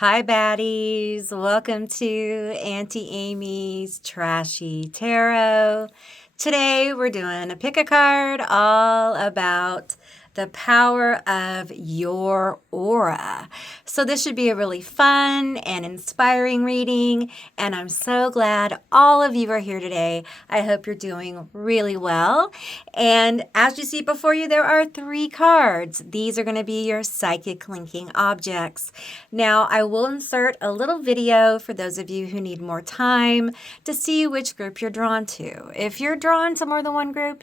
Hi, baddies. Welcome to Auntie Amy's Trashy Tarot. Today, we're doing a pick a card all about the power of your aura. So this should be a really fun and inspiring reading, and I'm so glad all of you are here today. I hope you're doing really well. And as you see before you, there are 3 cards. These are going to be your psychic linking objects. Now, I will insert a little video for those of you who need more time to see which group you're drawn to. If you're drawn to more than one group,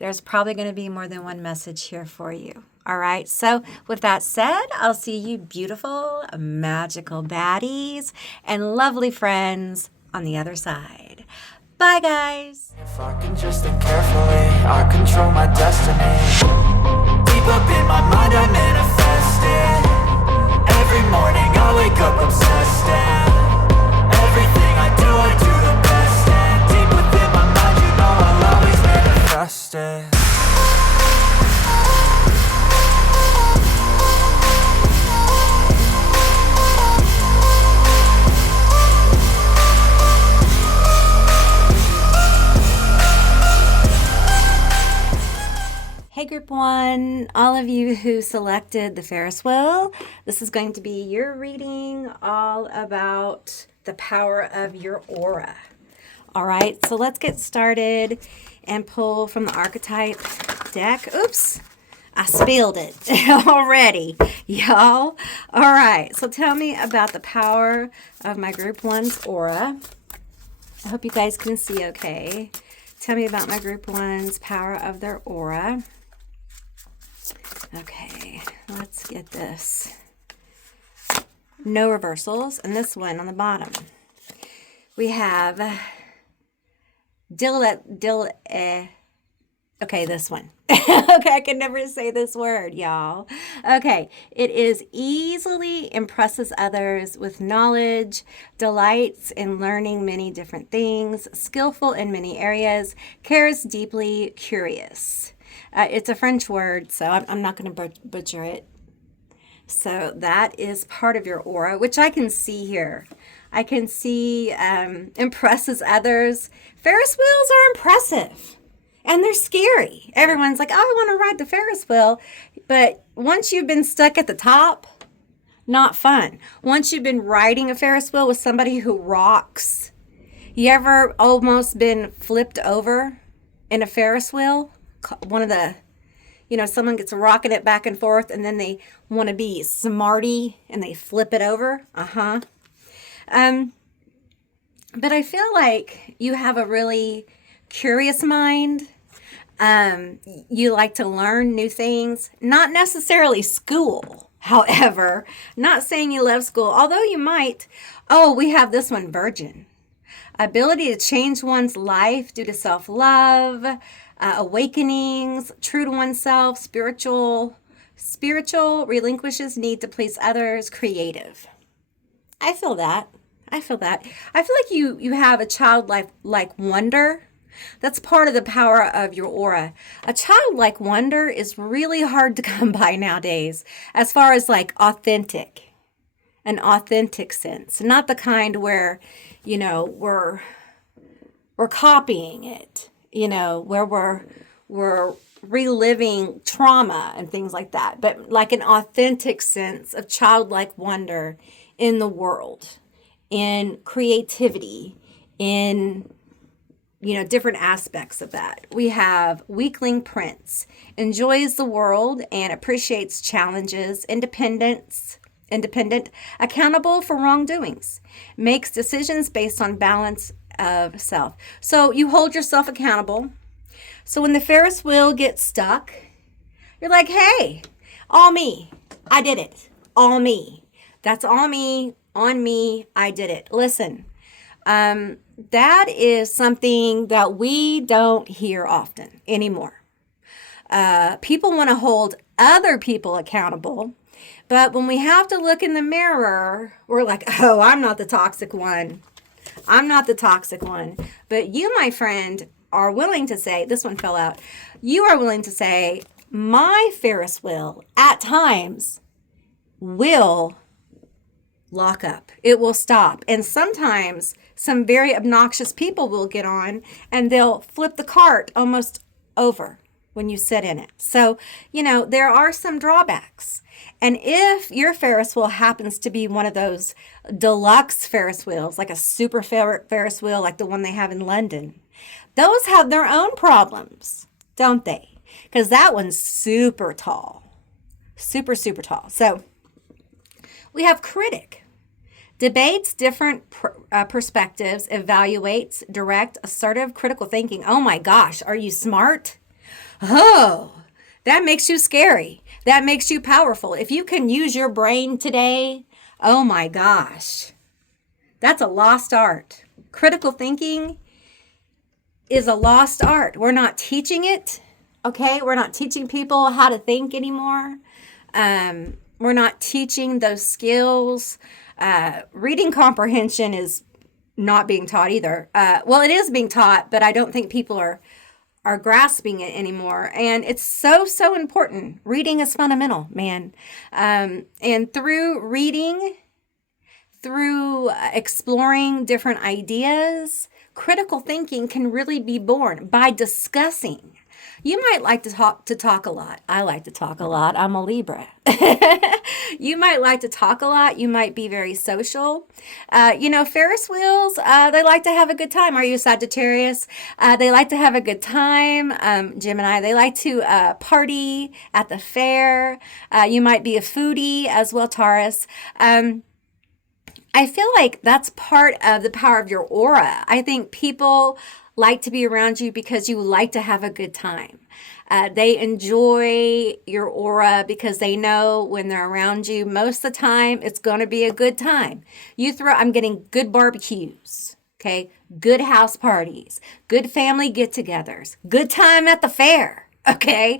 there's probably going to be more than one message here for you. All right, so with that said, I'll see you beautiful, magical baddies and lovely friends on the other side. Bye, guys. If I can just think carefully, I control my destiny. Deep up in my mind, I manifest it. Every morning I wake up obsessed, and everything I do the best. And deep within my mind, you know I'll always manifest it. Hey Group 1, all of you who selected the Ferris wheel, this is going to be your reading all about the power of your aura. All right, so let's get started and pull from the archetype deck. Oops, I spilled it already, y'all. All right, so tell me about the power of my Group 1's aura. I hope you guys can see okay. Tell me about my Group 1's power of their aura. Okay, let's get this. No reversals. And this one on the bottom, we have okay, this one. Okay, I can never say this word, y'all. Okay, it is easily impresses others with knowledge, delights in learning many different things, skillful in many areas, cares deeply, curious. It's a French word, so I'm not going to butcher it. So that is part of your aura, which I can see here. I can see impresses others. Ferris wheels are impressive, and they're scary. Everyone's like, oh, I want to ride the Ferris wheel. But once you've been stuck at the top, not fun. Once you've been riding a Ferris wheel with somebody who rocks, you ever almost been flipped over in a Ferris wheel? One of the, someone gets rocking it back and forth, and then they want to be smarty and they flip it over. But I feel like you have a really curious mind. You like to learn new things, not necessarily school. However, not saying you love school, although you might. Oh, we have this one, virgin. Ability to change one's life due to self-love, awakenings, true to oneself, spiritual, relinquishes need to please others, creative. I feel that. I feel like you have a childlike wonder. That's part of the power of your aura. A childlike wonder is really hard to come by nowadays, as far as like an authentic sense, not the kind where, we're copying it, where we're reliving trauma and things like that, but like an authentic sense of childlike wonder in the world, in creativity, in different aspects of that. We have weakling prince, enjoys the world and appreciates challenges, independent, accountable for wrongdoings, makes decisions based on balance of self. So you hold yourself accountable. So when the Ferris wheel gets stuck, you're like, hey, all me. I did it. All me. That's all me. On me. I did it. Listen, that is something that we don't hear often anymore. People want to hold other people accountable, but when we have to look in the mirror, we're like, oh, I'm not the toxic one. I'm not the toxic one. But you, my friend, are willing to say, this one fell out. You are willing to say, my Ferris wheel at times will lock up. It will stop. And sometimes some very obnoxious people will get on and they'll flip the cart almost over when you sit in it. So, there are some drawbacks. And if your Ferris wheel happens to be one of those deluxe Ferris wheels, like a super Ferris wheel like the one they have in London, those have their own problems, don't they? Because that one's super tall. Super, super tall. So we have critic. Debates different perspectives, evaluates, direct, assertive, critical thinking. Oh my gosh, are you smart? Oh, that makes you scary. That makes you powerful. If you can use your brain today, oh my gosh, that's a lost art. Critical thinking is a lost art. We're not teaching it, okay? We're not teaching people how to think anymore. We're not teaching those skills. Reading comprehension is not being taught either. Well, it is being taught, but I don't think people are grasping it anymore. And it's so, so important. Reading is fundamental, man. And through reading, through exploring different ideas, critical thinking can really be born by discussing. You might like to talk a lot. I like to talk a lot. I'm a Libra. You might like to talk a lot. You might be very social. Ferris wheels, they like to have a good time. Are you Sagittarius? They like to have a good time. Gemini, they like to party at the fair. You might be a foodie as well, Taurus. I feel like that's part of the power of your aura. I think people like to be around you because you like to have a good time. They enjoy your aura because they know when they're around you, most of the time, it's going to be a good time. I'm getting good barbecues, okay? Good house parties, good family get-togethers, good time at the fair. Okay.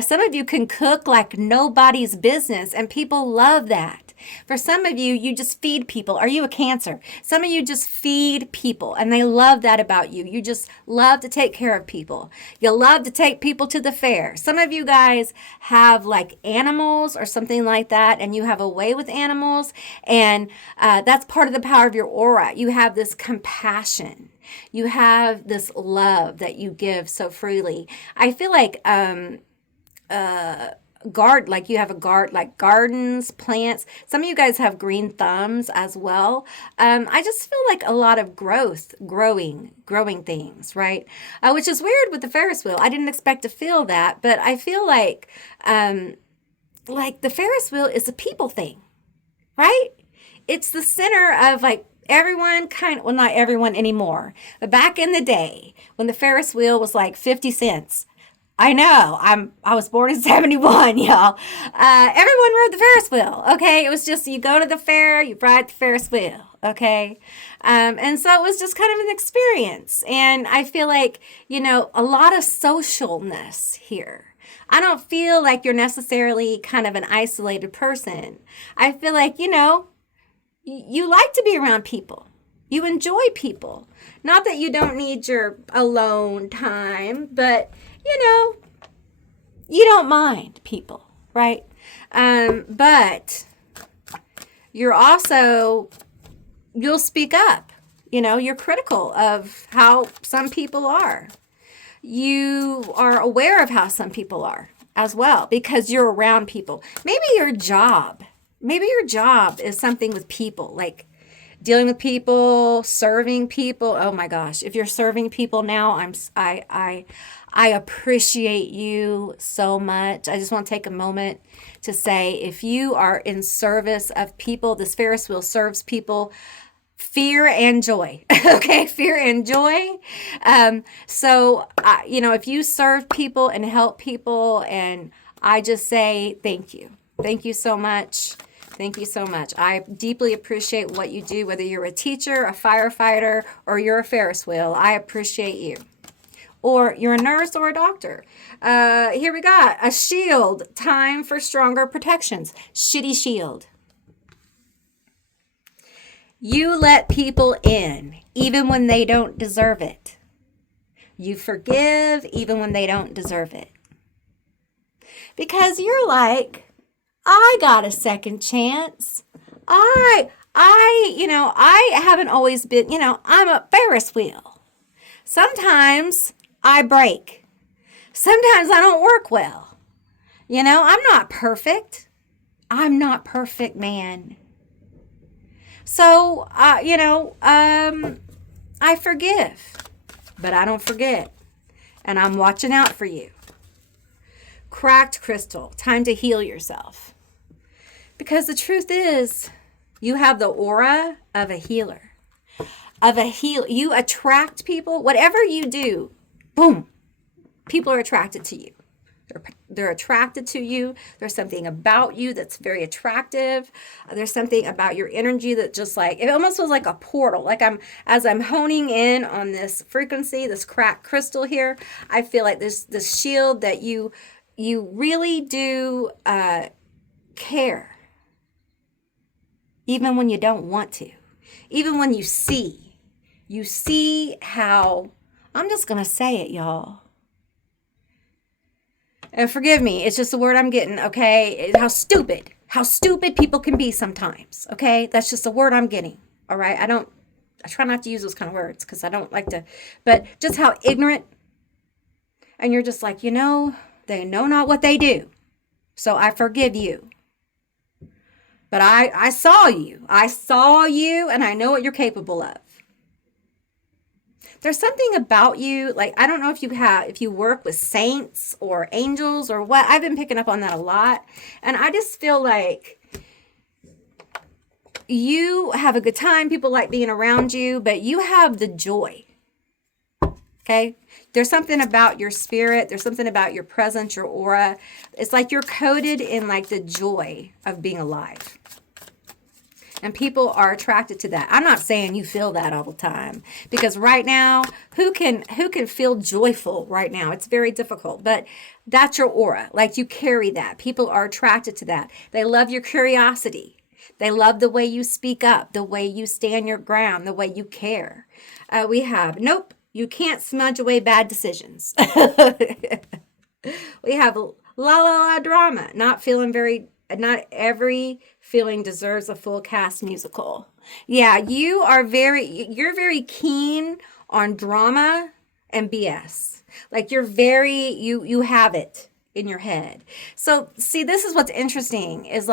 Some of you can cook like nobody's business and people love that. For some of you, you just feed people. Are you a Cancer? Some of you just feed people and they love that about you. You just love to take care of people. You love to take people to the fair. Some of you guys have like animals or something like that and you have a way with animals and that's part of the power of your aura. You have this compassion. You have this love that you give so freely. I feel like like you have like gardens, plants. Some of you guys have green thumbs as well. I just feel like a lot of growing things, right? Which is weird with the Ferris wheel. I didn't expect to feel that, but I feel like the Ferris wheel is a people thing, right? It's the center of like everyone well, not everyone anymore, but back in the day when the Ferris wheel was like 50 cents. I know, I was born in 71, y'all. Everyone rode the Ferris wheel, okay? It was just, you go to the fair, you ride the Ferris wheel, okay? And so it was just kind of an experience. And I feel like, a lot of socialness here. I don't feel like you're necessarily kind of an isolated person. I feel like, you like to be around people. You enjoy people. Not that you don't need your alone time, but, you don't mind people, right? But you're also, you'll speak up. You're critical of how some people are. You are aware of how some people are as well because you're around people. Maybe your job is something with people, like dealing with people, serving people. Oh my gosh, if you're serving people now, I appreciate you so much. I just want to take a moment to say, if you are in service of people, this Ferris wheel serves people, fear and joy. Okay, fear and joy. So if you serve people and help people, and I just say thank you. Thank you so much. Thank you so much. I deeply appreciate what you do, whether you're a teacher, a firefighter, or you're a Ferris wheel. I appreciate you. Or you're a nurse or a doctor. Here we got a shield. Time for stronger protections. Shitty shield. You let people in, even when they don't deserve it. You forgive, even when they don't deserve it. Because you're like, I got a second chance. I haven't always been, I'm a Ferris wheel. Sometimes I break. Sometimes I don't work well. I'm not perfect. I'm not perfect, man. So, I forgive, but I don't forget. And I'm watching out for you. Cracked crystal, time to heal yourself. Because the truth is, you have the aura of a healer. You attract people. Whatever you do, boom, people are attracted to you. They're attracted to you. There's something about you that's very attractive. There's something about your energy that just it almost feels like a portal. As I'm honing in on this frequency, this cracked crystal here, I feel like there's this shield that you really do care. Even when you don't want to. Even when you see how, I'm just going to say it, y'all. And forgive me, it's just the word I'm getting, okay? How stupid people can be sometimes, okay? That's just the word I'm getting, all right? I try not to use those kind of words because I don't like to, but just how ignorant, and you're just like, they know not what they do, so I forgive you. But I saw you, and I know what you're capable of. There's something about you, I don't know if you work with saints or angels or what. I've been picking up on that a lot. And I just feel like you have a good time. People like being around you, but you have the joy. Okay? There's something about your spirit. There's something about your presence, your aura. It's like you're coated in the joy of being alive. And people are attracted to that. I'm not saying you feel that all the time, because right now, who can feel joyful right now? It's very difficult, but that's your aura. You carry that. People are attracted to that. They love your curiosity. They love the way you speak up, the way you stand your ground, the way you care. We have, nope, you can't smudge away bad decisions. We have la drama, not every feeling deserves a full cast musical. Yeah, you're very keen on drama and BS. You have it in your head. So see, this is what's interesting is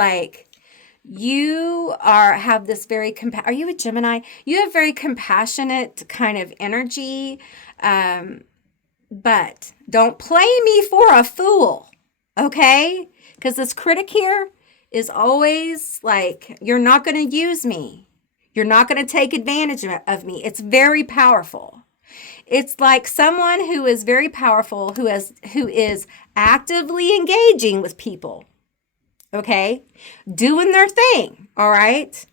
you have this very, are you a Gemini? You have very compassionate kind of energy, but don't play me for a fool, okay? Because this critic here is always you're not going to use me. You're not going to take advantage of me. It's very powerful. It's like someone who is very powerful, who is actively engaging with people, okay? Doing their thing, all right?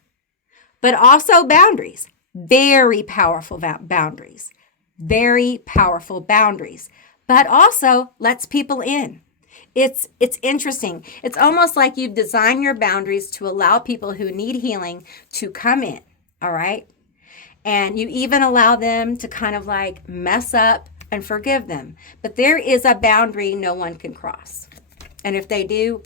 But also boundaries. Very powerful boundaries. Very powerful boundaries. But also lets people in. It's interesting. It's almost like you've designed your boundaries to allow people who need healing to come in, all right? And you even allow them to kind of mess up and forgive them. But there is a boundary no one can cross. And if they do,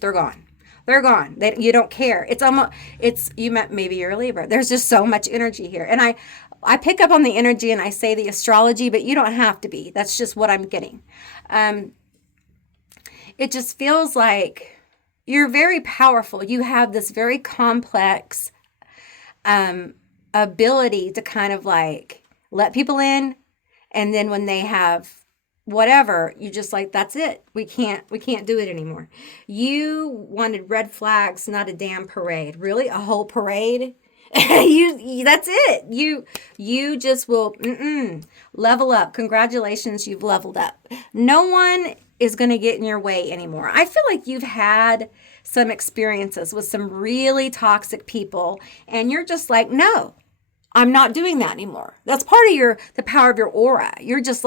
they're gone. They're gone. You don't care. You met maybe you're a Libra. There's just so much energy here. And I pick up on the energy and I say the astrology, but you don't have to be. That's just what I'm getting. It just feels like you're very powerful. You have this very complex ability to kind of let people in. And then when they have whatever, you just that's it. We can't do it anymore. You wanted red flags, not a damn parade. Really? A whole parade? That's it. You just will level up. Congratulations, you've leveled up. No one is going to get in your way anymore. I feel like you've had some experiences with some really toxic people, and you're just no, I'm not doing that anymore. That's part of the power of your aura. You're just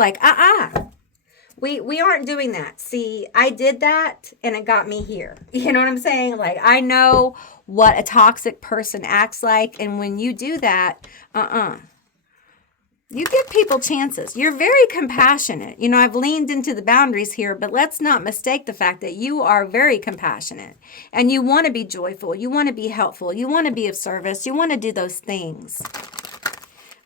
we aren't doing that. See, I did that and it got me here. You know what I'm saying? I know what a toxic person acts like, and when you do that, You give people chances. You're very compassionate. I've leaned into the boundaries here, but let's not mistake the fact that you are very compassionate and you want to be joyful. You want to be helpful. You want to be of service. You want to do those things.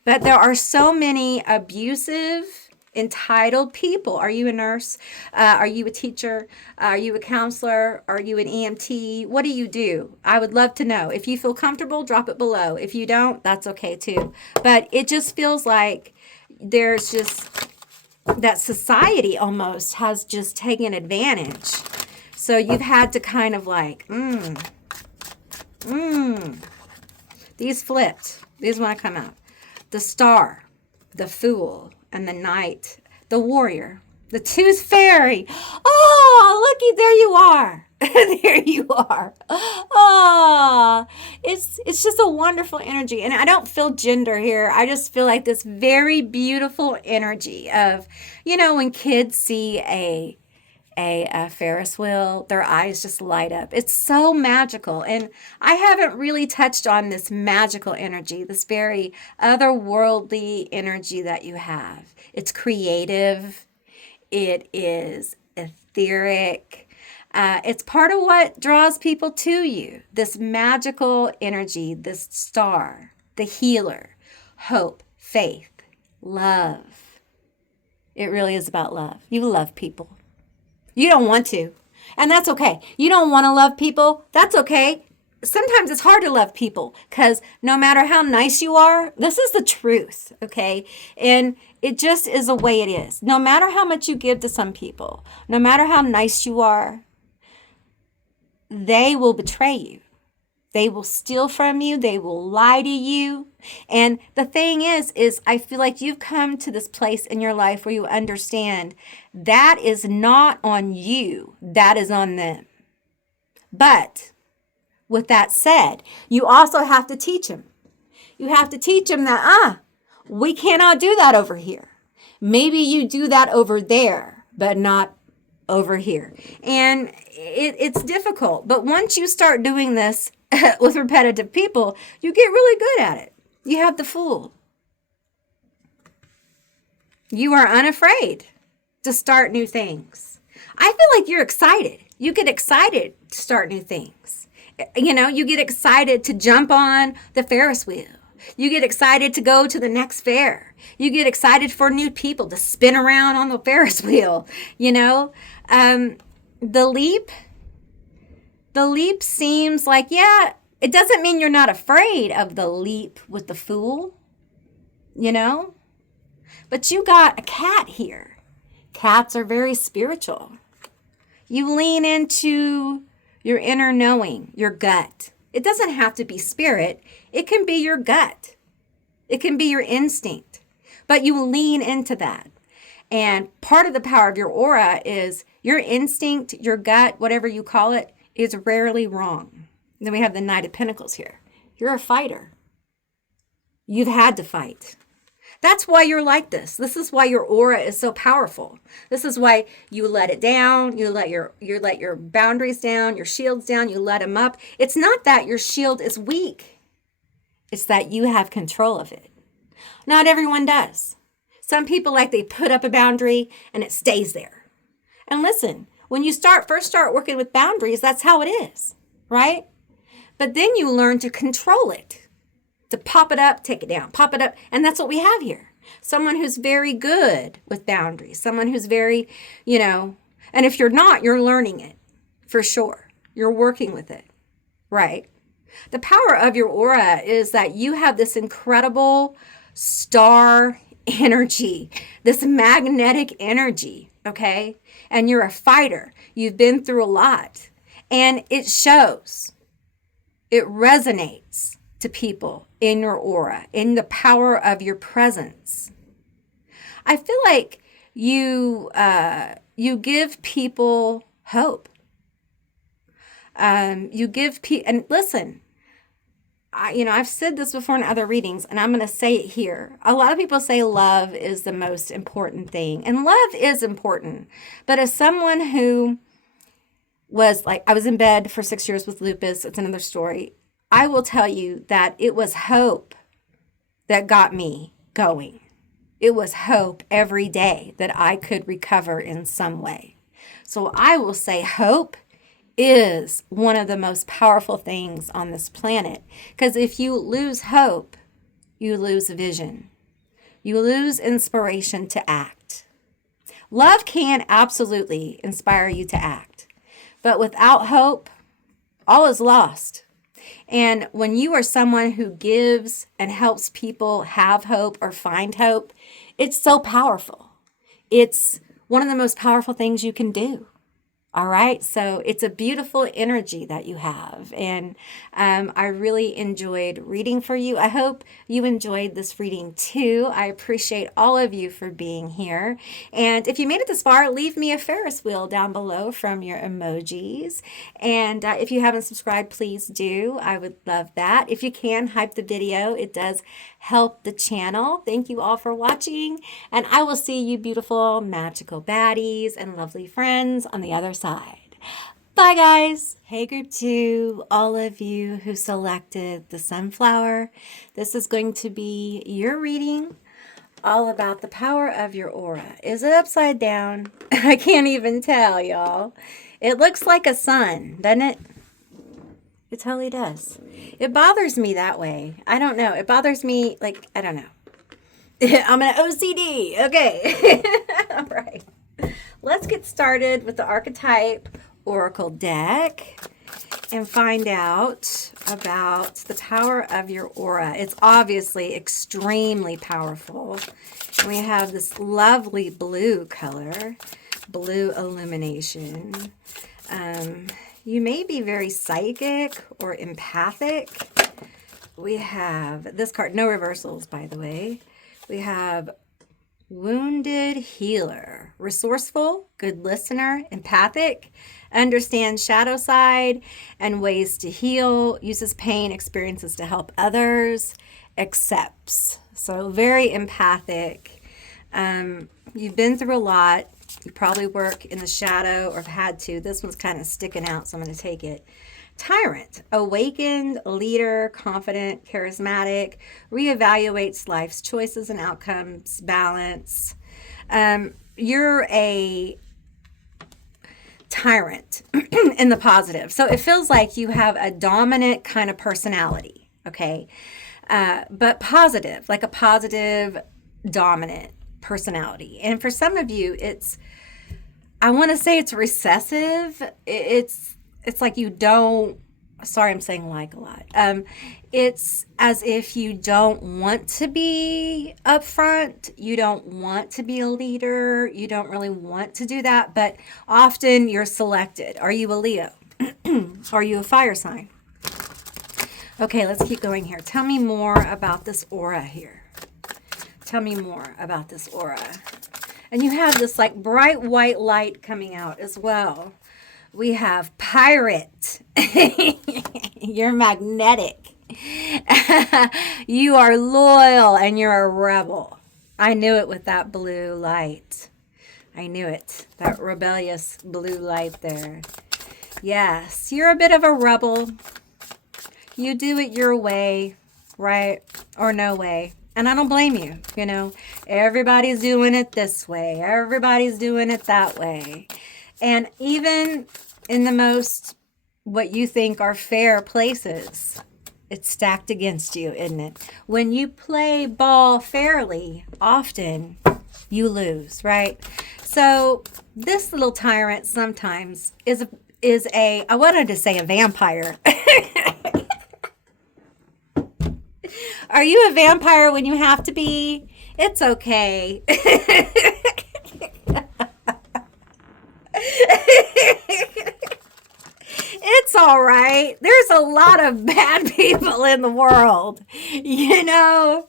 But there are so many abusive, entitled people. Are you a nurse? Are you a teacher? Are you a counselor? Are you an EMT? What do you do? I would love to know. If you feel comfortable, drop it below. If you don't, that's okay too. But it just feels like there's just that society almost has just taken advantage. So you've had to kind of like, these flipped. These want to come out. The Star, the Fool, and the Knight, the Warrior, the Tooth Fairy. Oh, looky, there you are. There you are. Oh, it's just a wonderful energy. And I don't feel gender here. I just feel like this very beautiful energy of, when kids see a Ferris wheel, their eyes just light up. It's so magical. And I haven't really touched on this magical energy, this very otherworldly energy that you have. It's creative. It is etheric. It's part of what draws people to you. This magical energy, this star, the healer, hope, faith, love. It really is about love. You love people. You don't want to, and that's okay. You don't want to love people. That's okay. Sometimes it's hard to love people because no matter how nice you are, this is the truth, okay? And it just is the way it is. No matter how much you give to some people, no matter how nice you are, they will betray you. They will steal from you. They will lie to you. And the thing is I feel like you've come to this place in your life where you understand that is not on you. That is on them. But with that said, you also have to teach them. You have to teach them that, we cannot do that over here. Maybe you do that over there, but not over here. And it's difficult. But once you start doing this, with repetitive people, you get really good at it. You have the Fool. You are unafraid to start new things. I feel like you're excited. You get excited to start new things. You get excited to jump on the Ferris wheel. You get excited to go to the next fair. You get excited for new people to spin around on the Ferris wheel. The leap seems like, it doesn't mean you're not afraid of the leap with the Fool, But you got a cat here. Cats are very spiritual. You lean into your inner knowing, your gut. It doesn't have to be spirit. It can be your gut. It can be your instinct. But you lean into that. And part of the power of your aura is your instinct, your gut, whatever you call it, is rarely wrong. Then we have the Knight of Pentacles here. You're a fighter. You've had to fight. That's why you're like this. This is why your aura is so powerful. This is why you let it down. You let your boundaries down, your shields down. You let them up. It's not that your shield is weak. It's that you have control of it. Not everyone does. Some people they put up a boundary and it stays there. And listen, when you first start working with boundaries, that's how it is, right? But then you learn to control it, to pop it up, take it down, pop it up. And that's what we have here. Someone who's very good with boundaries, someone who's very, and if you're not, you're learning it for sure. You're working with it, right? The power of your aura is that you have this incredible star energy, this magnetic energy, okay? And you're a fighter. You've been through a lot. And it shows. It resonates to people in your aura, in the power of your presence. I feel like you give people hope. You give people, and listen, I've said this before in other readings, and I'm going to say it here. A lot of people say love is the most important thing, and love is important. But as someone who was I was in bed for 6 years with lupus, it's another story. I will tell you that it was hope that got me going. It was hope every day that I could recover in some way. So I will say hope is one of the most powerful things on this planet. Because if you lose hope, you lose vision. You lose inspiration to act. Love can absolutely inspire you to act. But without hope, all is lost. And when you are someone who gives and helps people have hope or find hope, it's so powerful. It's one of the most powerful things you can do. All right. So it's a beautiful energy that you have. And I really enjoyed reading for you. I hope you enjoyed this reading too. I appreciate all of you for being here. And if you made it this far, leave me a Ferris wheel down below from your emojis. And if you haven't subscribed, please do. I would love that. If you can, hype the video. It does help the channel. Thank you all for watching. And I will see you beautiful, magical baddies and lovely friends on the other side. Bye, guys. Hey, group 2, all of you who selected the sunflower. This is going to be your reading all about the power of your aura. Is it upside down? I can't even tell, y'all. It looks like a sun, doesn't it? It totally does. It bothers me that way. I don't know. It bothers me like, I don't know. I'm an OCD. Okay. All right. Let's get started with the archetype oracle deck and find out about the power of your aura. It's obviously extremely powerful. And we have this lovely blue color, blue illumination. You may be very psychic or empathic. We have this card, no reversals, by the way. We have wounded healer, resourceful, good listener, empathic, understands shadow side and ways to heal, uses pain experiences to help others, accepts. So very empathic. You've been through a lot. You probably work in the shadow or have had to. This one's kind of sticking out, so I'm going to take it. Tyrant, awakened, leader, confident, charismatic, reevaluates life's choices and outcomes, balance. You're a tyrant in the positive. So it feels like you have a dominant kind of personality, okay? But positive, like a positive, dominant personality. And for some of you, I want to say it's recessive. It's like you don't, sorry, I'm saying like a lot. It's as if you don't want to be upfront. You don't want to be a leader. You don't really want to do that, but often you're selected. Are you a Leo? Are you a fire sign? Okay, let's keep going here. Tell me more about this aura here. Tell me more about this aura. And you have this like bright white light coming out as well. We have pirate. You're magnetic. You are loyal and you're a rebel. I knew it with that blue light. I knew it. That rebellious blue light there. Yes, you're a bit of a rebel. You do it your way, right? Or no way. And I don't blame you, you know. Everybody's doing it this way. Everybody's doing it that way. And even in the most, what you think are fair places, it's stacked against you, isn't it? When you play ball fairly, often you lose, right? So this little tyrant sometimes is a I wanted to say a vampire. Are you a vampire when you have to be? It's okay. It's all right. There's a lot of bad people in the world, you know?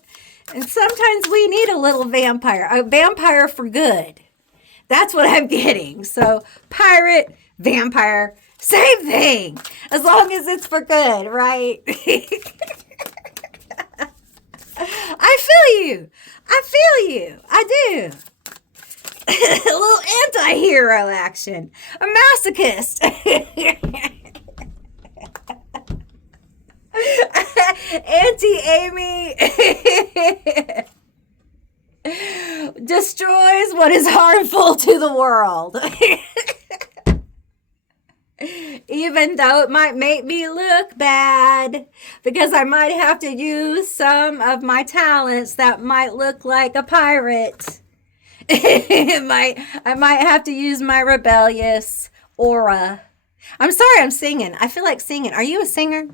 And sometimes we need a little vampire, a vampire for good. That's what I'm getting. So pirate, vampire, same thing, as long as it's for good, right? I feel you. I do. A little anti-hero action. A masochist. Auntie Amy. destroys what is harmful to the world. Even though it might make me look bad, because I might have to use some of my talents that might look like a pirate. I might have to use my rebellious aura. I'm sorry I'm singing. I feel like singing. Are you a singer?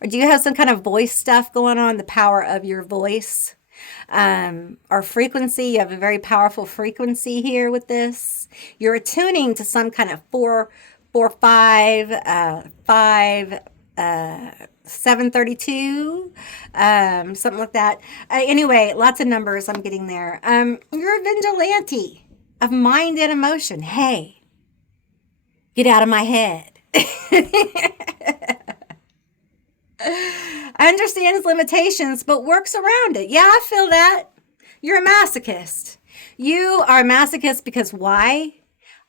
Or do you have some kind of voice stuff going on? The power of your voice? Or frequency? You have a very powerful frequency here with this. You're attuning to some kind of 732, something like that. Anyway, lots of numbers. I'm getting there. You're a vigilante of mind and emotion. Hey, get out of my head. Understands limitations, but works around it. Yeah, I feel that. You're a masochist. You are a masochist because why?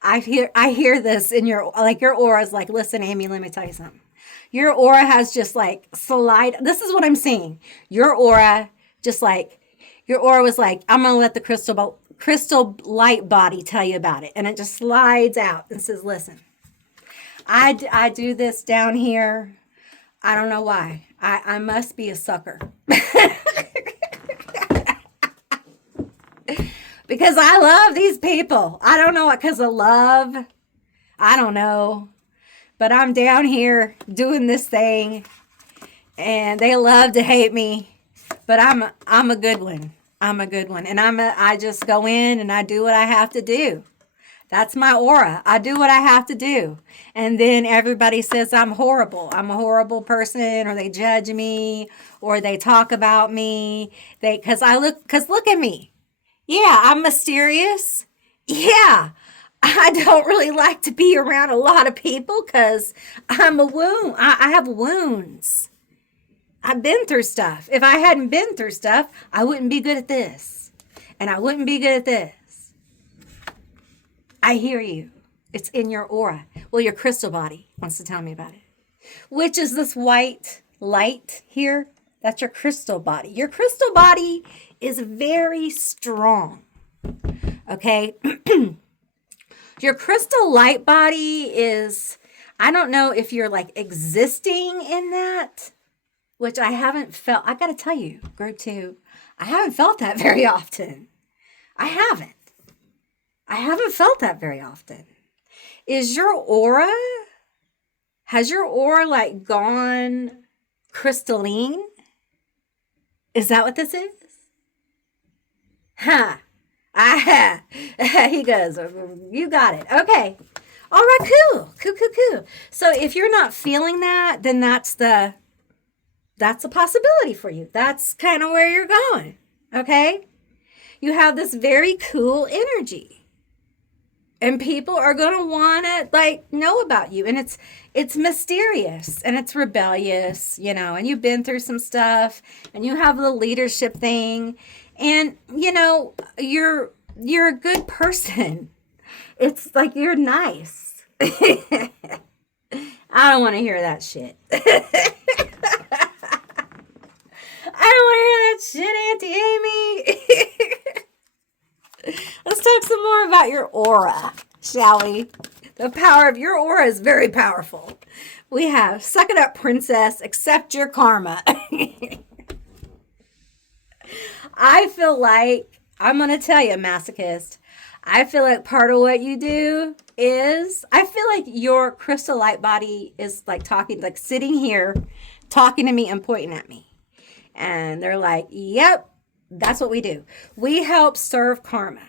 I hear this in your aura is like, listen, Amy, let me tell you something. Your aura has just like this is what I'm seeing. Your aura was like, I'm going to let the crystal light body tell you about it. And it just slides out and says, listen, I do this down here. I don't know why. I must be a sucker. Because I love these people. I don't know what, because of love. I don't know. But I'm down here doing this thing. And they love to hate me. But I'm a good one. I'm a good one. And I just go in and I do what I have to do. That's my aura. I do what I have to do. And then everybody says I'm horrible. I'm a horrible person, or they judge me, or they talk about me. Because look at me. Yeah, I'm mysterious. Yeah, I don't really like to be around a lot of people because I'm a wound. I have wounds. I've been through stuff. If I hadn't been through stuff, I wouldn't be good at this. And I wouldn't be good at this. I hear you. It's in your aura. Well, your crystal body wants to tell me about it. Which is this white light here? That's your crystal body. Your crystal body is very strong. Okay? Your crystal light body is, I don't know if you're like existing in that, which I haven't felt. I got to tell you, group 2, I haven't felt that very often. I haven't felt that very often. Has your aura like gone crystalline? Is that what this is? Huh. He goes, you got it. Okay. All right, cool. So if you're not feeling that, then that's a possibility for you. That's kind of where you're going. Okay? You have this very cool energy. And people are going to want to like know about you. And it's mysterious and it's rebellious, and you've been through some stuff and you have the leadership thing. And, you're a good person. It's like you're nice. I don't want to hear that shit. I don't want to hear that shit, Auntie Amy. Let's talk some more about your aura, shall we? The power of your aura is very powerful. We have, suck it up, princess, accept your karma. I feel like, I'm going to tell you, masochist, I feel like part of what you do is, I feel like your crystal light body is like sitting here, talking to me and pointing at me. And they're like, yep, that's what we do. We help serve karma.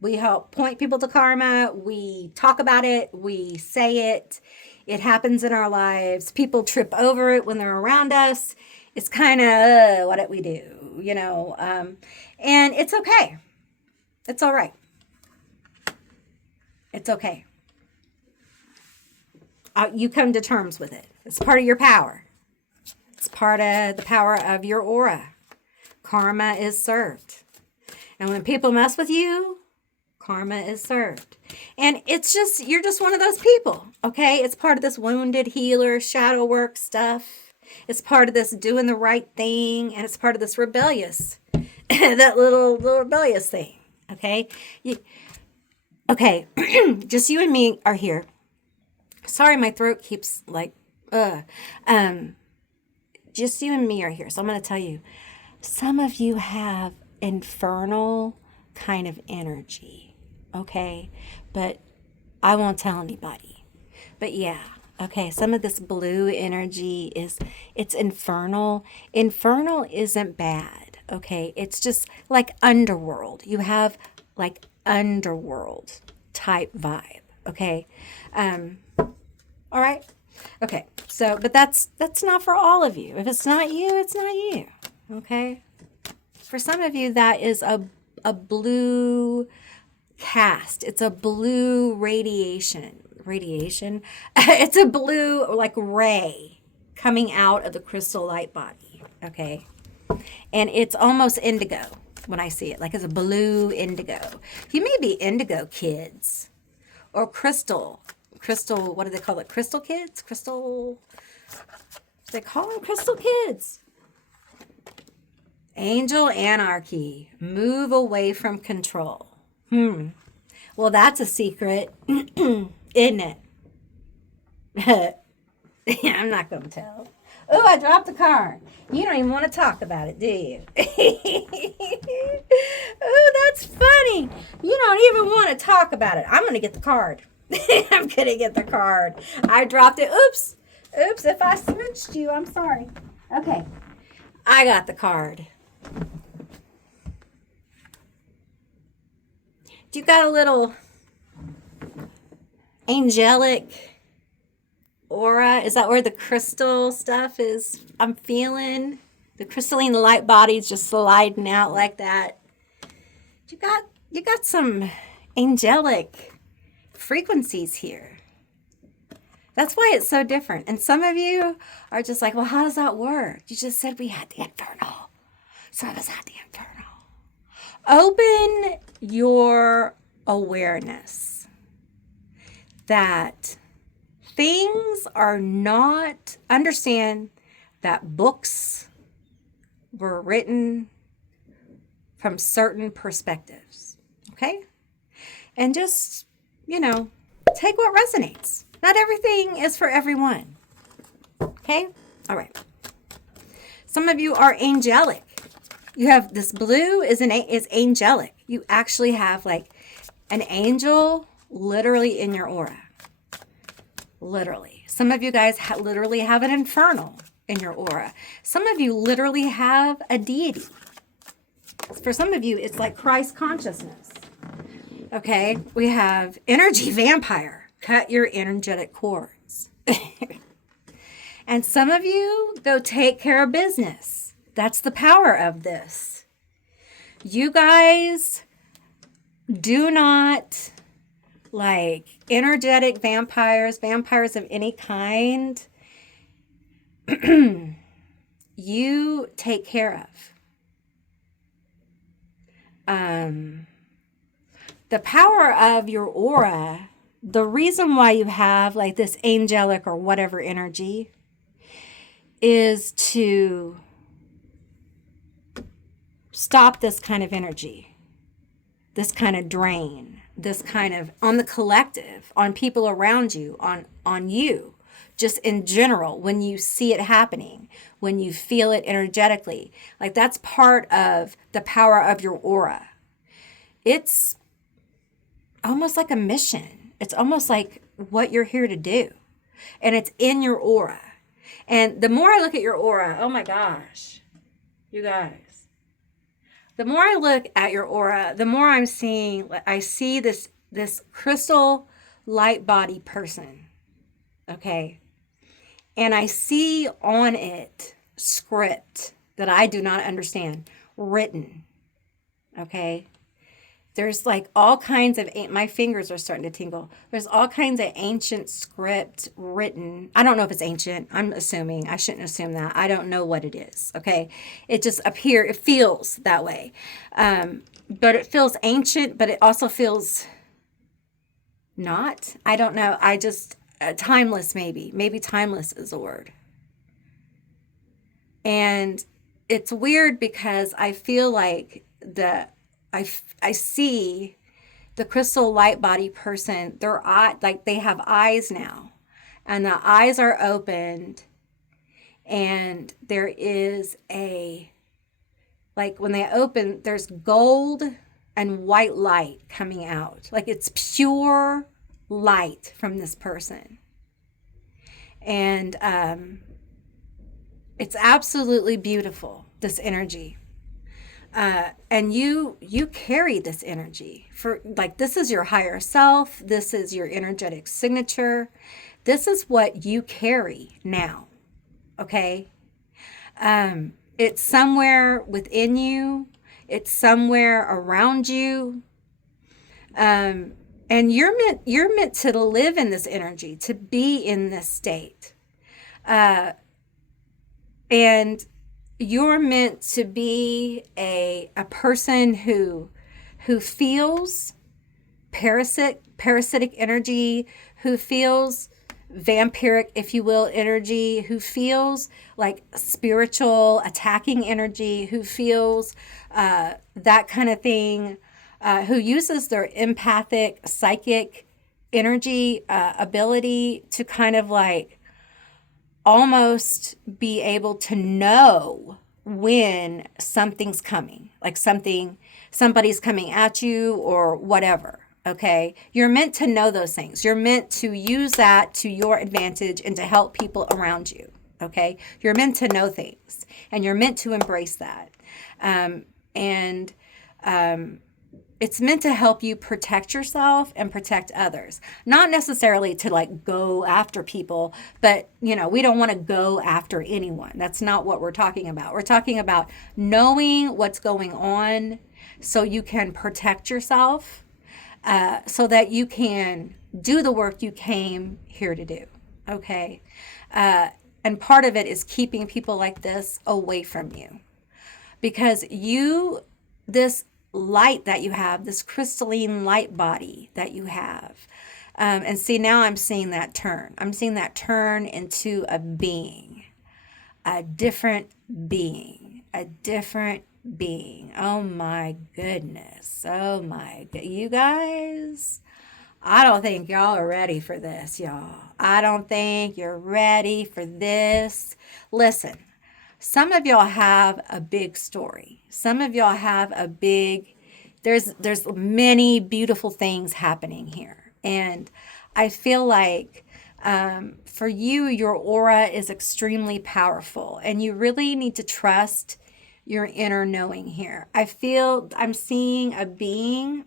We help point people to karma. We talk about it. We say it. It happens in our lives. People trip over it when they're around us. It's kind of, what did we do? And it's okay. It's all right. It's okay. You come to terms with it. It's part of your power. It's part of the power of your aura. Karma is served. And when people mess with you, karma is served. And it's just, you're just one of those people, okay? It's part of this wounded healer, shadow work stuff. It's part of this doing the right thing. And it's part of this rebellious, that little rebellious thing. Okay? Okay, just you and me are here. Sorry, my throat keeps like, um, just you and me are here. So I'm going to tell you, some of you have infernal kind of energy. Okay? But I won't tell anybody. But yeah, okay, some of this blue energy it's infernal. Infernal isn't bad, okay? It's just like underworld. You have like underworld type vibe, okay? All right? Okay. So, but that's not for all of you. If it's not you, it's not you. Okay? For some of you that is a blue cast. It's a blue radiation. Radiation. It's a blue like ray coming out of the crystal light body. Okay. And it's almost indigo when I see it. Like it's a blue indigo. You may be indigo kids or crystal. Crystal, what do they call it? Crystal kids? Crystal. They call them crystal kids. Angel anarchy. Move away from control. Well, that's a secret, isn't it? I'm not going to tell. Oh, I dropped the card. You don't even want to talk about it, do you? Oh, that's funny. You don't even want to talk about it. I'm going to get the card. I'm going to get the card. I dropped it. Oops. Oops, if I switched you, I'm sorry. Okay. I got the card. You got a little angelic aura. Is that where the crystal stuff is? I'm feeling the crystalline light bodies just sliding out like that. You got some angelic frequencies here. That's why it's so different. And some of you are just like, well, how does that work? You just said we had the infernal. Some of us had the infernal. Open your awareness that things are not, understand that books were written from certain perspectives, okay? And just, take what resonates. Not everything is for everyone, okay? All right. Some of you are angelic. You have this blue is angelic. You actually have like an angel literally in your aura. Literally. Some of you guys literally have an infernal in your aura. Some of you literally have a deity. For some of you, it's like Christ consciousness. Okay? We have energy vampire. Cut your energetic cords. And some of you go take care of business. That's the power of this. You guys do not like energetic vampires of any kind. You take care of. The power of your aura, the reason why you have like this angelic or whatever energy is to stop this kind of energy, this kind of drain, this kind of on the collective, on people around you, on you, just in general, when you see it happening, when you feel it energetically. Like that's part of the power of your aura. It's almost like a mission. It's almost like what you're here to do. And it's in your aura. And the more I look at your aura, oh my gosh, you guys. The more I look at your aura, the more I see this crystal light body person, okay? And I see on it script that I do not understand, written, okay? There's like all kinds of, my fingers are starting to tingle. There's all kinds of ancient script written. I don't know if it's ancient. I'm assuming. I shouldn't assume that. I don't know what it is, okay? It just it feels that way. But it feels ancient, but it also feels not. I don't know. I just, timeless maybe. Maybe timeless is a word. And it's weird because I feel like I see the crystal light body person, their eye, like they have eyes now, and the eyes are opened, and there is a, like when they open, there's gold and white light coming out. Like it's pure light from this person. And it's absolutely beautiful, this energy. And you carry this energy for, like, this is your higher self. This is your energetic signature. This is what you carry now. Okay. It's somewhere within you. It's somewhere around you. And you're meant to live in this energy, to be in this state. And you're meant to be a person who feels parasitic energy, who feels vampiric, if you will, energy, who feels like spiritual attacking energy, who feels that kind of thing, who uses their empathic, psychic energy ability to kind of like almost be able to know when something's coming, like somebody's coming at you or whatever. Okay. You're meant to know those things. You're meant to use that to your advantage and to help people around you. Okay. You're meant to know things, and you're meant to embrace that. And it's meant to help you protect yourself and protect others. Not necessarily to like go after people, but we don't want to go after anyone. That's not what we're talking about. We're talking about knowing what's going on so you can protect yourself, so that you can do the work you came here to do. Okay. And part of it is keeping people like this away from you, because this light that you have, this crystalline light body that you have. And see, now I'm seeing that turn. I'm seeing that turn into a being, a different being, a different being. Oh my goodness. Oh my God. You guys, I don't think y'all are ready for this, y'all. I don't think you're ready for this. Listen. Some of y'all have a big story. Some of y'all have a big, there's many beautiful things happening here. And I feel like for you, your aura is extremely powerful, and you really need to trust your inner knowing here. I'm seeing a being,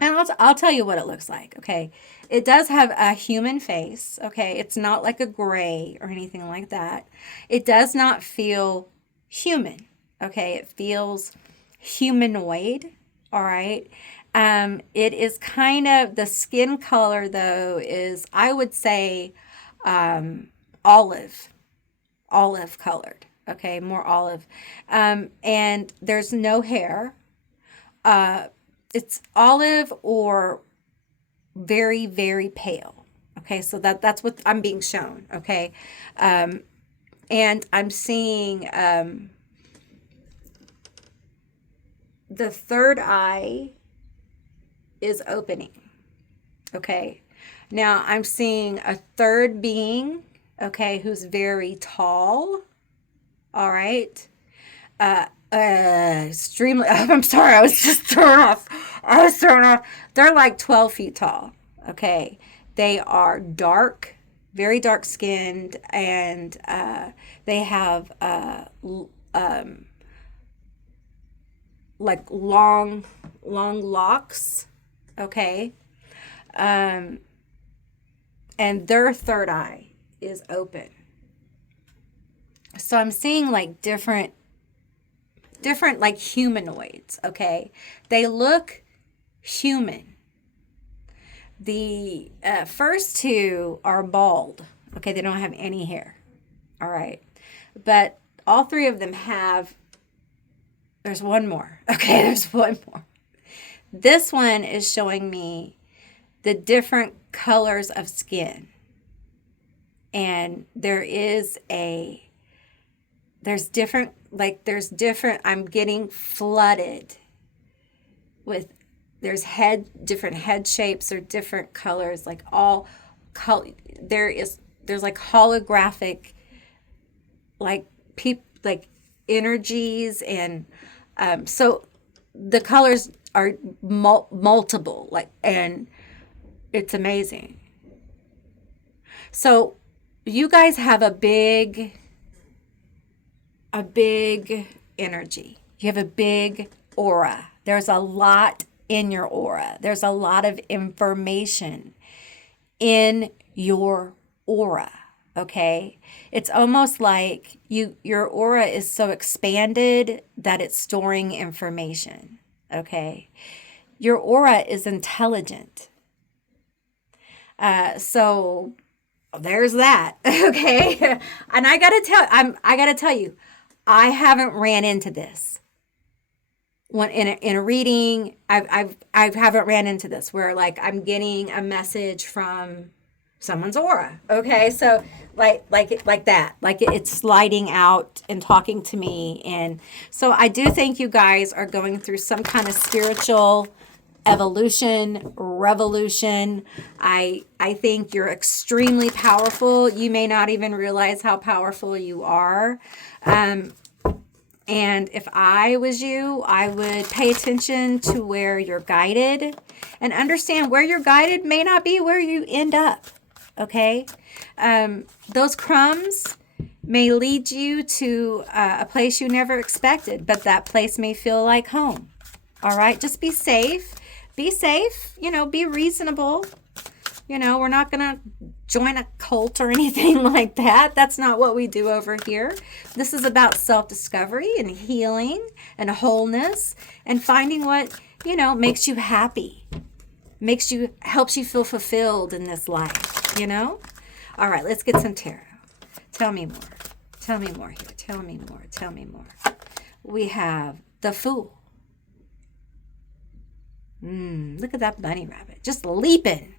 and I'll tell you what it looks like, okay? It does have a human face, okay? It's not like a gray or anything like that. It does not feel human, okay? It feels humanoid, all right? It is kind of, the skin color, though, is, I would say, olive colored, okay? More olive. And there's no hair. It's olive or very, very pale. Okay, so that's what I'm being shown. Okay, and I'm seeing the third eye is opening. Okay, now I'm seeing a third being. Okay, who's very tall. All right. Extremely, I'm sorry, I was just thrown off. They're like 12 feet tall. Okay. They are dark, very dark skinned, and they have like long locks. Okay. And their third eye is open. So I'm seeing like different like humanoids, okay? They look human. The first two are bald, okay? They don't have any hair, all right? But all three of them have, there's one more, okay? There's one more. This one is showing me the different colors of skin. And there's different, I'm getting flooded with there's different head shapes or different colors, like all color. There's like holographic, like like energies, and so the colors are multiple, like, and it's amazing. So you guys have a big energy. You have a big aura. There's a lot in your aura. There's a lot of information in your aura, okay? It's almost like your aura is so expanded that it's storing information, okay? Your aura is intelligent. So there's that, okay? And I gotta tell you, I haven't ran into this. When in a reading, I haven't ran into this where like I'm getting a message from someone's aura. Okay, so like that, like it's sliding out and talking to me, and so I do think you guys are going through some kind of spiritual evolution, revolution. I think you're extremely powerful. You may not even realize how powerful you are. And if I was you, I would pay attention to where you're guided and understand where you're guided may not be where you end up. Okay? Those crumbs may lead you to a place you never expected, but that place may feel like home. All right? Just be safe. Be safe. Be reasonable. We're not going to join a cult or anything like that. That's not what we do over here. This is about self-discovery and healing and wholeness and finding what, makes you happy, helps you feel fulfilled in this life, All right, let's get some tarot. Tell me more. Tell me more here. Tell me more. Tell me more. We have the Fool. Look at that bunny rabbit. Just leaping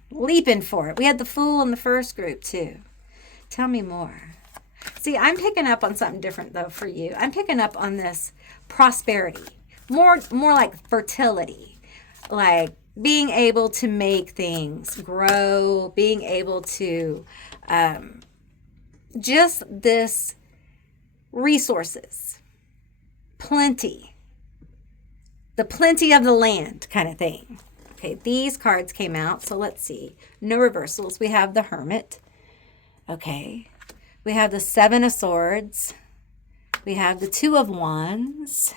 for it. We had the Fool in the first group too. Tell me more. See, I'm picking up on something different though for you. I'm picking up on this prosperity. More like fertility. Like being able to make things grow, being able to just this resources. Plenty. The plenty of the land kind of thing. Okay, these cards came out, so let's see. No reversals. We have the Hermit. Okay. We have the Seven of Swords. We have the Two of Wands.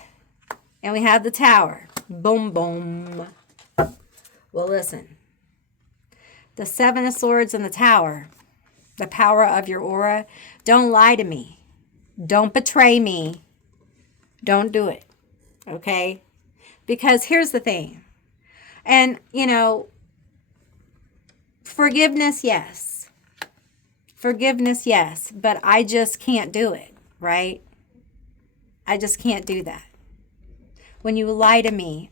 And we have the Tower. Boom, boom. Well, listen. The Seven of Swords and the Tower. The power of your aura. Don't lie to me. Don't betray me. Don't do it. Okay? Because here's the thing. And, forgiveness, yes. Forgiveness, yes. But I just can't do it, right? I just can't do that. When you lie to me,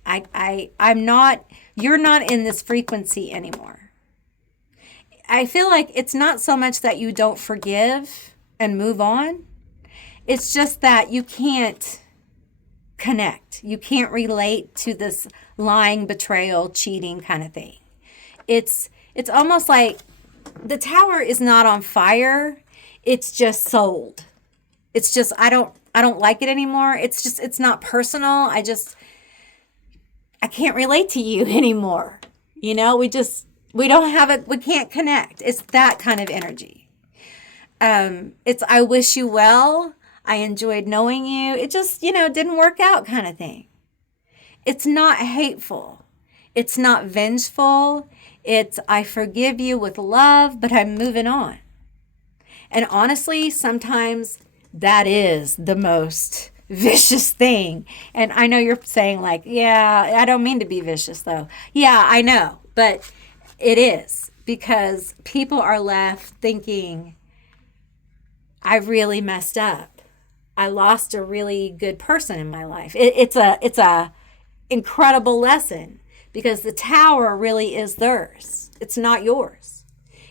you're not in this frequency anymore. I feel like it's not so much that you don't forgive and move on. It's just that you can't connect. You can't relate to this lying, betrayal, cheating kind of thing. It's almost like the Tower is not on fire. It's just sold. It's just I don't like it anymore. It's not personal. I can't relate to you anymore. We don't have it. We can't connect. It's that kind of energy. It's I wish you well. I enjoyed knowing you. It just, didn't work out kind of thing. It's not hateful. It's not vengeful. It's I forgive you with love, but I'm moving on. And honestly, sometimes that is the most vicious thing. And I know you're saying like, yeah, I don't mean to be vicious though. Yeah, I know. But it is because people are left thinking, I really messed up. I lost a really good person in my life. It's a incredible lesson because the Tower really is theirs. It's not yours.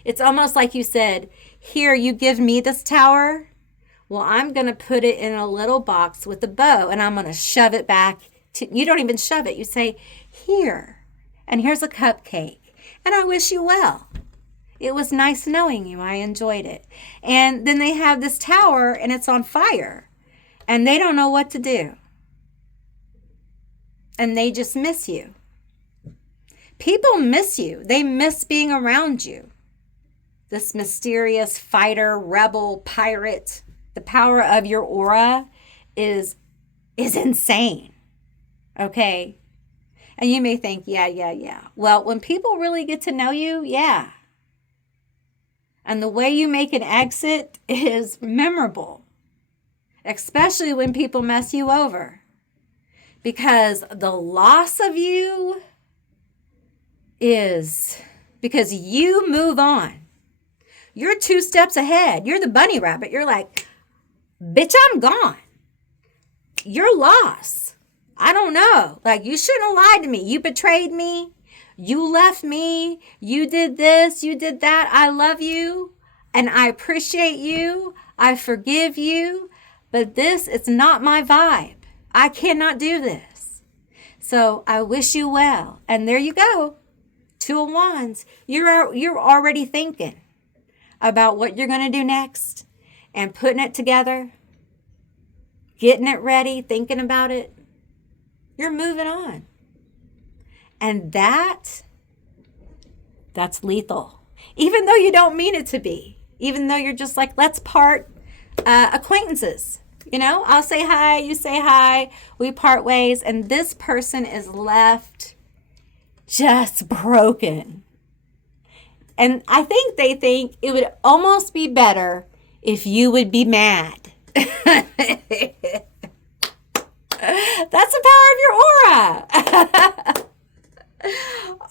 It's almost like you said, here, you give me this tower. Well, I'm going to put it in a little box with a bow and I'm going to shove it back You don't even shove it. You say, here, and here's a cupcake, and I wish you well. It was nice knowing you. I enjoyed it. And then they have this tower, and it's on fire, and they don't know what to do. And they just miss you. People miss you. They miss being around you. This mysterious fighter, rebel, pirate. The power of your aura is insane. Okay? And you may think, yeah. Well, when people really get to know you, yeah. And the way you make an exit is memorable. Especially when people mess you over. Because the loss of you is because you move on. You're 2 steps ahead. You're the bunny rabbit. You're like, bitch, I'm gone. You're lost. I don't know. Like, you shouldn't have lied to me. You betrayed me. You left me. You did this. You did that. I love you. And I appreciate you. I forgive you. But this is not my vibe. I cannot do this. So I wish you well. And there you go. 2 of Wands. You're already thinking about what you're going to do next and putting it together, getting it ready, thinking about it. You're moving on. And that's lethal. Even though you don't mean it to be. Even though you're just like, let's part acquaintances. You know, I'll say hi, you say hi, we part ways, and this person is left just broken. And I think they think it would almost be better if you would be mad. That's the power of your aura.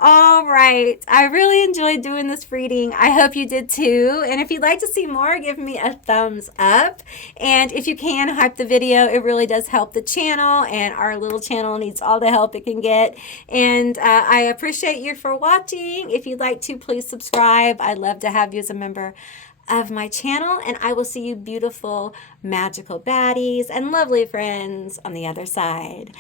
All right. I really enjoyed doing this reading. I hope you did too. And if you'd like to see more, give me a thumbs up. And if you can, hype the video. It really does help the channel. And our little channel needs all the help it can get. And I appreciate you for watching. If you'd like to, please subscribe. I'd love to have you as a member of my channel. And I will see you beautiful, magical baddies and lovely friends on the other side.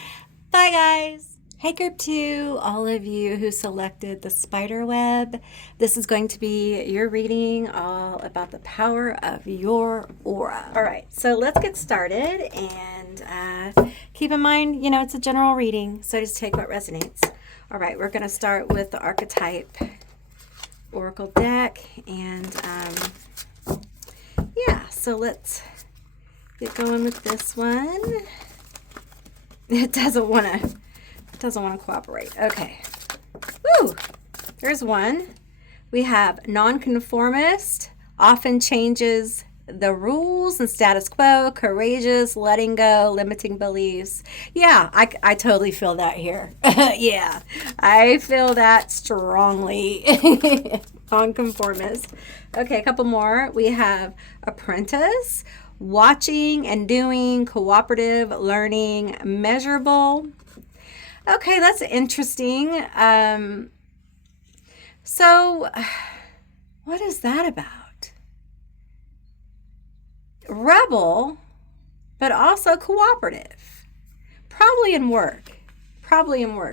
Bye, guys. Hey group 2, all of you who selected the Spiderweb, this is going to be your reading all about the power of your aura. All right, so let's get started, and keep in mind, you know, it's a general reading, so just take what resonates. All right, we're going to start with the archetype oracle deck, and yeah, so let's get going with this one. It doesn't want to cooperate. Okay. Woo! There's one. We have nonconformist, often changes the rules and status quo, courageous, letting go, limiting beliefs. Yeah, I totally feel that here. Yeah, I feel that strongly. Nonconformist. Okay, a couple more. We have apprentice, watching and doing, cooperative, learning, measurable. Okay, that's interesting. So, what is that about? Rebel, but also cooperative. Probably in work.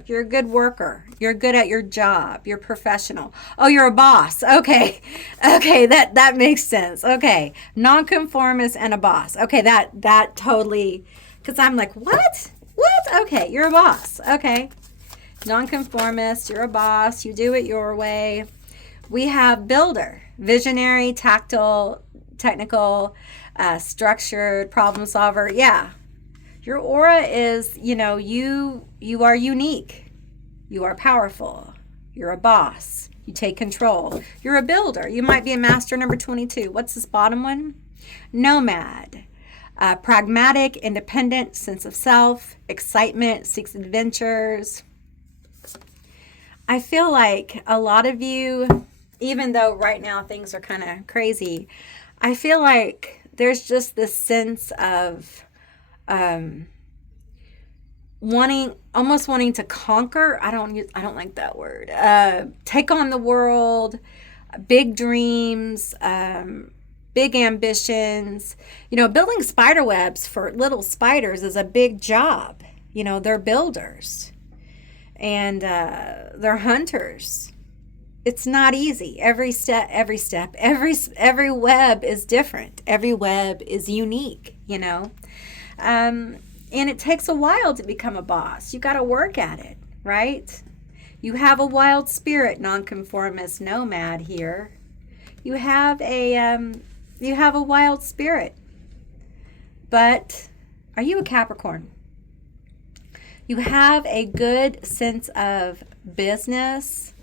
You're a good worker. You're good at your job. You're professional. Oh, you're a boss. Okay, that makes sense. Okay, nonconformist and a boss. Okay, that totally, because I'm like, what? What? Okay, you're a boss. Okay. Nonconformist, you're a boss. You do it your way. We have builder, visionary, tactile, technical, structured, problem solver. Yeah. Your aura is, you know, you are unique. You are powerful. You're a boss. You take control. You're a builder. You might be a master number 22. What's this bottom one? Nomad. Pragmatic, independent, sense of self, excitement, seeks adventures. I feel like a lot of you, even though right now things are kind of crazy, I feel like there's just this sense of almost wanting to conquer. I don't like that word. Take on the world, big dreams, big ambitions. You know, building spider webs for little spiders is a big job. They're builders and they're hunters. It's not easy. Every web is different. Every web is unique, and it takes a while to become a boss. You got to work at it, right? You have a wild spirit, nonconformist nomad here. You have a wild spirit. But are you a Capricorn? You have a good sense of business,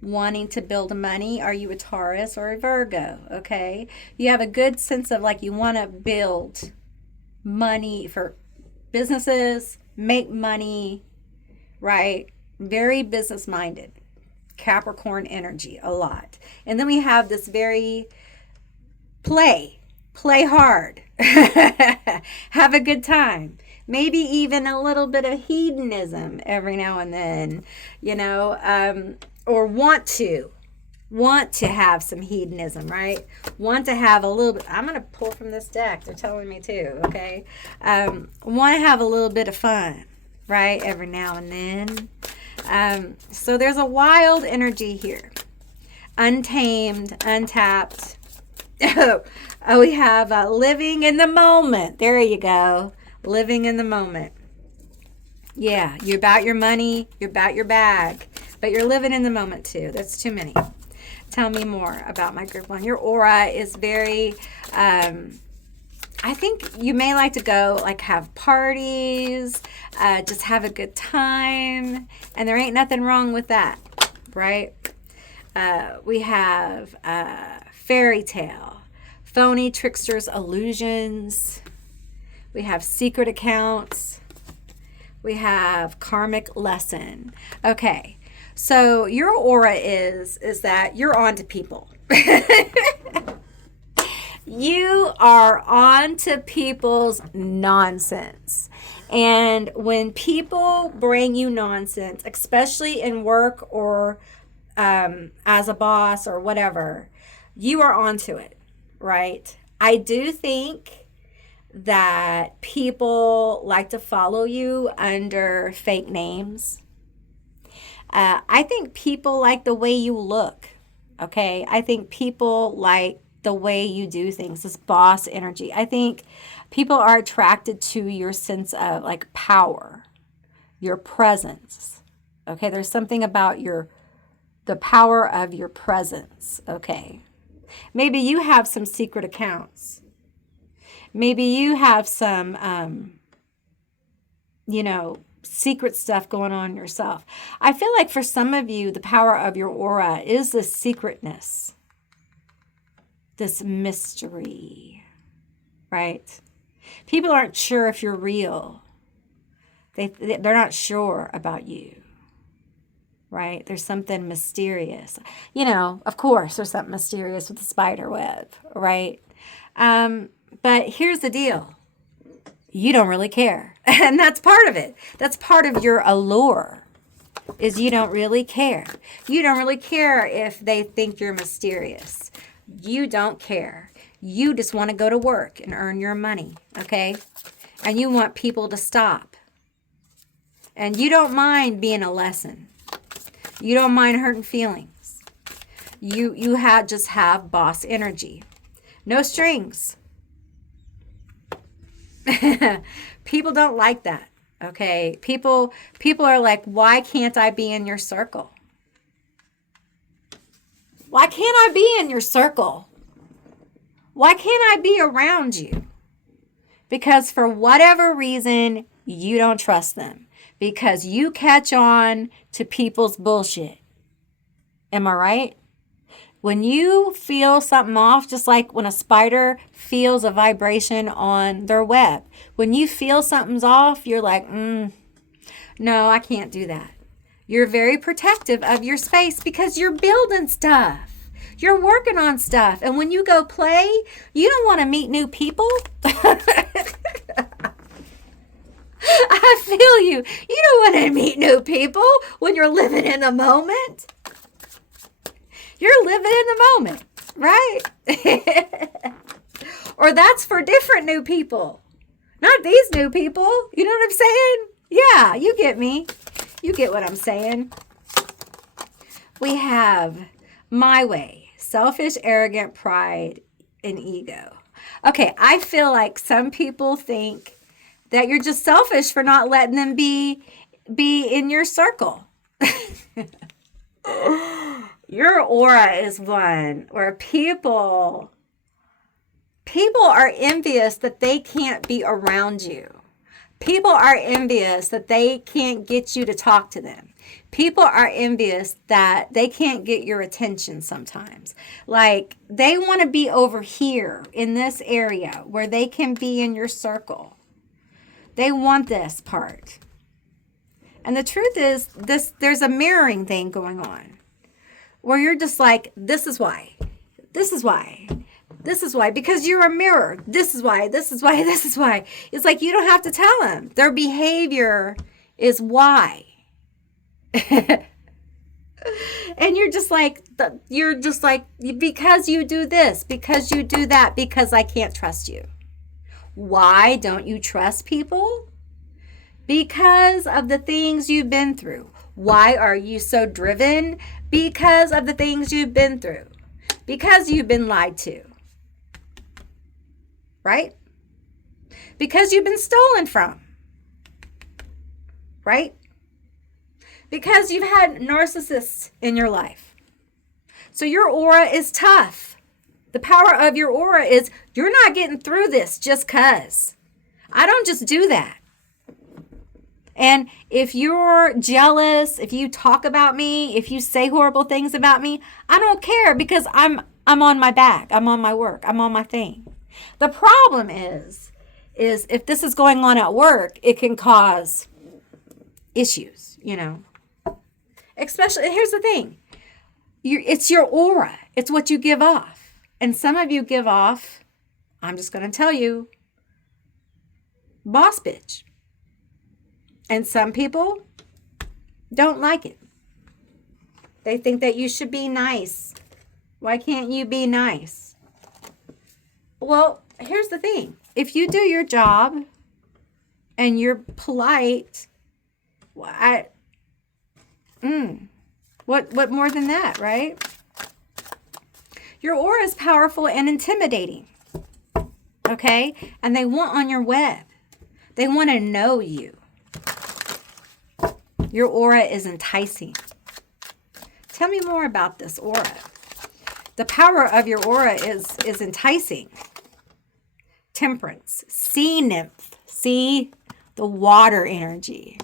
wanting to build money. Are you a Taurus or a Virgo? Okay. You have a good sense of you want to build money for businesses, make money, right? Very business minded. Capricorn energy a lot. And then we have this very play hard, have a good time, maybe even a little bit of hedonism every now and then, or want to have some hedonism, right? Want to have a little bit. I'm going to pull from this deck. They're telling me to, okay? Want to have a little bit of fun, right? Every now and then. So there's a wild energy here. Untamed, untapped. Oh, we have living in the moment. There you go. Living in the moment. Yeah, you're about your money, you're about your bag, but you're living in the moment too. That's too many. Tell me more about my group one. Your aura is very, I think you may like to go have parties, just have a good time, and there ain't nothing wrong with that, right? We have fairy tale, phony tricksters, illusions. We have secret accounts. We have karmic lesson. Okay, so your aura is that you're on to people. You are on to people's nonsense. And when people bring you nonsense, especially in work or as a boss or whatever, you are onto it, right? I do think that people like to follow you under fake names. I think people like the way you look, okay? I think people like the way you do things, this boss energy. I think people are attracted to your sense of power, your presence, okay? There's something about the power of your presence, okay? Maybe you have some secret accounts. Maybe you have some, secret stuff going on yourself. I feel like for some of you, the power of your aura is the secretness, this mystery, right? People aren't sure if you're real. They're not sure about you, right? There's something mysterious. Of course, there's something mysterious with the spiderweb, right? But here's the deal. You don't really care. And that's part of it. That's part of your allure, is you don't really care. You don't really care if they think you're mysterious. You don't care. You just want to go to work and earn your money, okay? And you want people to stop. And you don't mind being a lesson. You don't mind hurting feelings. You just have boss energy. No strings. People don't like that, okay? People are like, why can't I be in your circle? Why can't I be in your circle? Why can't I be around you? Because for whatever reason, you don't trust them. Because you catch on to people's bullshit. Am I right? When you feel something off, just like when a spider feels a vibration on their web. When you feel something's off, you're like, no, I can't do that. You're very protective of your space because you're building stuff. You're working on stuff. And when you go play, you don't want to meet new people. I feel you. You don't want to meet new people when you're living in the moment. You're living in the moment, right? Or that's for different new people. Not these new people. You know what I'm saying? Yeah, you get me. You get what I'm saying. We have my way, selfish, arrogant, pride, and ego. Okay, I feel like some people think that you're just selfish for not letting them be in your circle. Your aura is one where people are envious that they can't be around you. People are envious that they can't get you to talk to them. People are envious that they can't get your attention sometimes. Like they want to be over here in this area where they can be in your circle. They want this part. And the truth is, there's a mirroring thing going on where you're just like, this is why. This is why. This is why. Because you're a mirror. This is why. This is why. This is why. It's like you don't have to tell them. Their behavior is why. And you're just like, because you do this, because you do that, because I can't trust you. Why don't you trust people? Because of the things you've been through. Why are you so driven? Because of the things you've been through. Because you've been lied to. Right? Because you've been stolen from. Right? Because you've had narcissists in your life. So your aura is tough. The power of your aura is you're not getting through this just 'cause. I don't just do that. And if you're jealous, if you talk about me, if you say horrible things about me, I don't care because I'm on my back. I'm on my work. I'm on my thing. The problem is if this is going on at work, it can cause issues, you know. Especially, here's the thing. It's your aura. It's what you give off. And some of you give off, I'm just going to tell you, boss bitch. And some people don't like it. They think that you should be nice. Why can't you be nice? Well, here's the thing. If you do your job and you're polite, what more than that, right? Your aura is powerful and intimidating. Okay? And they want on your web. They want to know you. Your aura is enticing. Tell me more about this aura. The power of your aura is enticing. Temperance, sea nymph, see the water energy.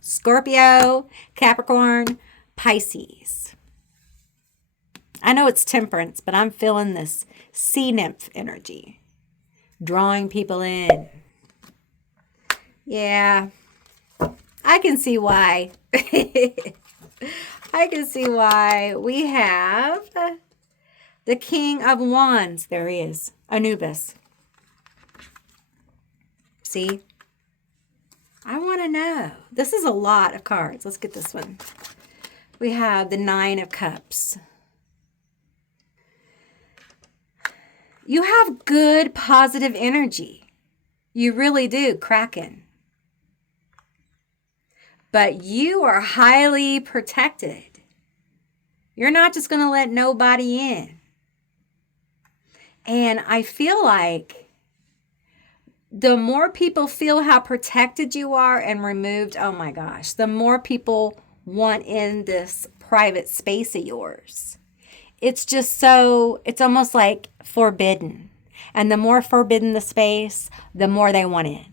Scorpio, Capricorn, Pisces. I know it's temperance, but I'm feeling this sea nymph energy. Drawing people in. Yeah. I can see why. I can see why. We have the King of Wands. There he is. Anubis. See? I want to know. This is a lot of cards. Let's get this one. We have the Nine of Cups. You have good, positive energy. You really do, Kraken. But you are highly protected. You're not just going to let nobody in. And I feel like the more people feel how protected you are and removed, oh my gosh, the more people want in this private space of yours. It's just so, it's almost like forbidden. And the more forbidden the space, the more they want in.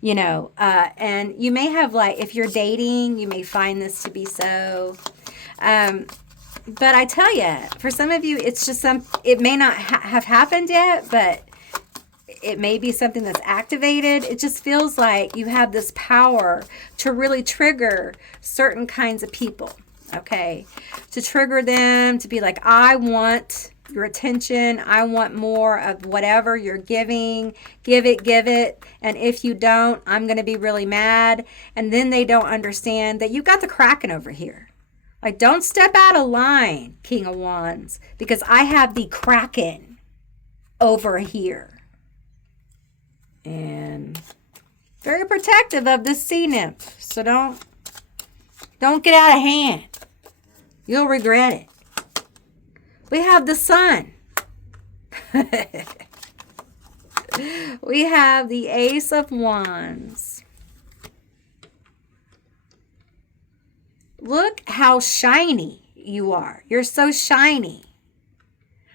You know, and you may have like, if you're dating, you may find this to be so. But I tell you, for some of you, it's just it may not have happened yet, but it may be something that's activated. It just feels like you have this power to really trigger certain kinds of people, okay? To trigger them, to be like, I want your attention. I want more of whatever you're giving. Give it. And if you don't, I'm going to be really mad. And then they don't understand that you got the Kraken over here. Like, don't step out of line, King of Wands, because I have the Kraken over here. And Very protective of this sea nymph. So don't get out of hand. You'll regret it. We have the sun. We have the Ace of Wands. Look how shiny you are. You're so shiny.